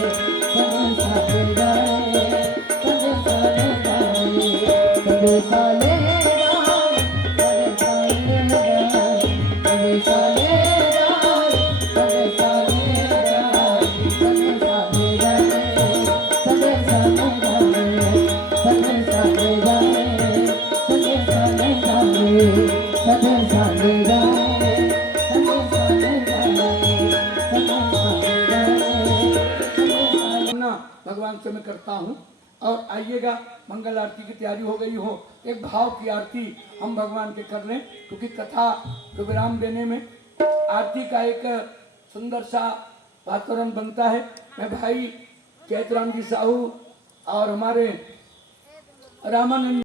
भगवान से मैं करता हूँ। और आइएगा, मंगल आरती की तैयारी हो गई हो, एक भाव की आरती हम भगवान के कर लें, क्योंकि कथा को विराम देने में आरती का एक सुंदर सा वातावरण बनता है। मैं भाई चैतराम जी साहू और हमारे रामानंद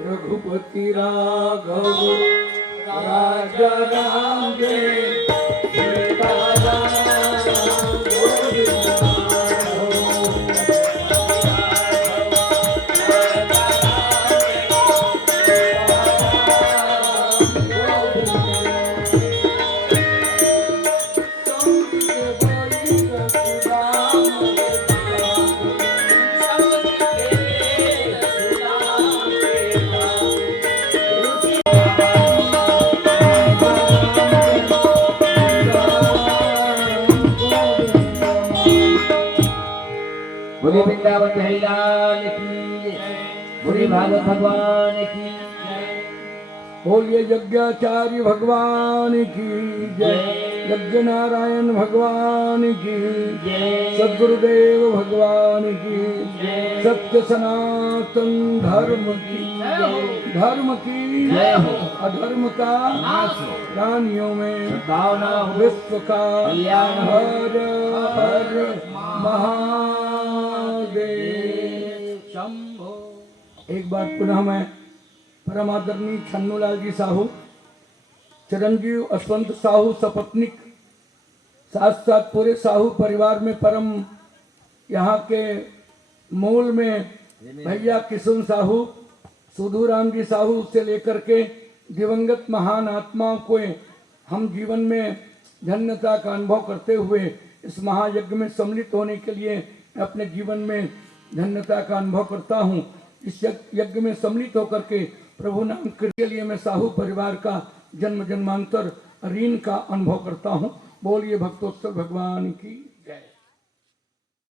रघुपति राघव राजा राम जय सीता राम बिहारी लाल की बुढ़े भागवत भगवान की बोलिए यज्ञाचार्य भगवान की जय, यज्ञ नारायण भगवान की जय, सद्गुरुदेव भगवान की जय, सत्य सनातन धर्म की धर्म की जय हो। अधर्म का नाश हो। प्राणियों में भावना हो। विश्व का कल्याण हो। हर हर महादेव। शंभो। एक बार पुनः मैं परम आदरणीय छन्नूलाल जी साहू, चिरंजीव अश्वंत साहू सपत्निक, साथ साथ पूरे साहू परिवार में परम यहाँ के मूल में भैया किशन साहू, सुधुराम जी साहू से लेकर के दिवंगत महान आत्माओं को हम जीवन में धन्यता का अनुभव करते हुए इस महायज्ञ में सम्मिलित होने के लिए अपने जीवन में धन्यता का अनुभव करता हूँ। इस यज्ञ में सम्मिलित होकर के प्रभु नाम के लिए मैं साहू परिवार का जन्म जन्मांतर ऋण का अनुभव करता हूँ। बोलिए भक्तोत्सव भगवान की।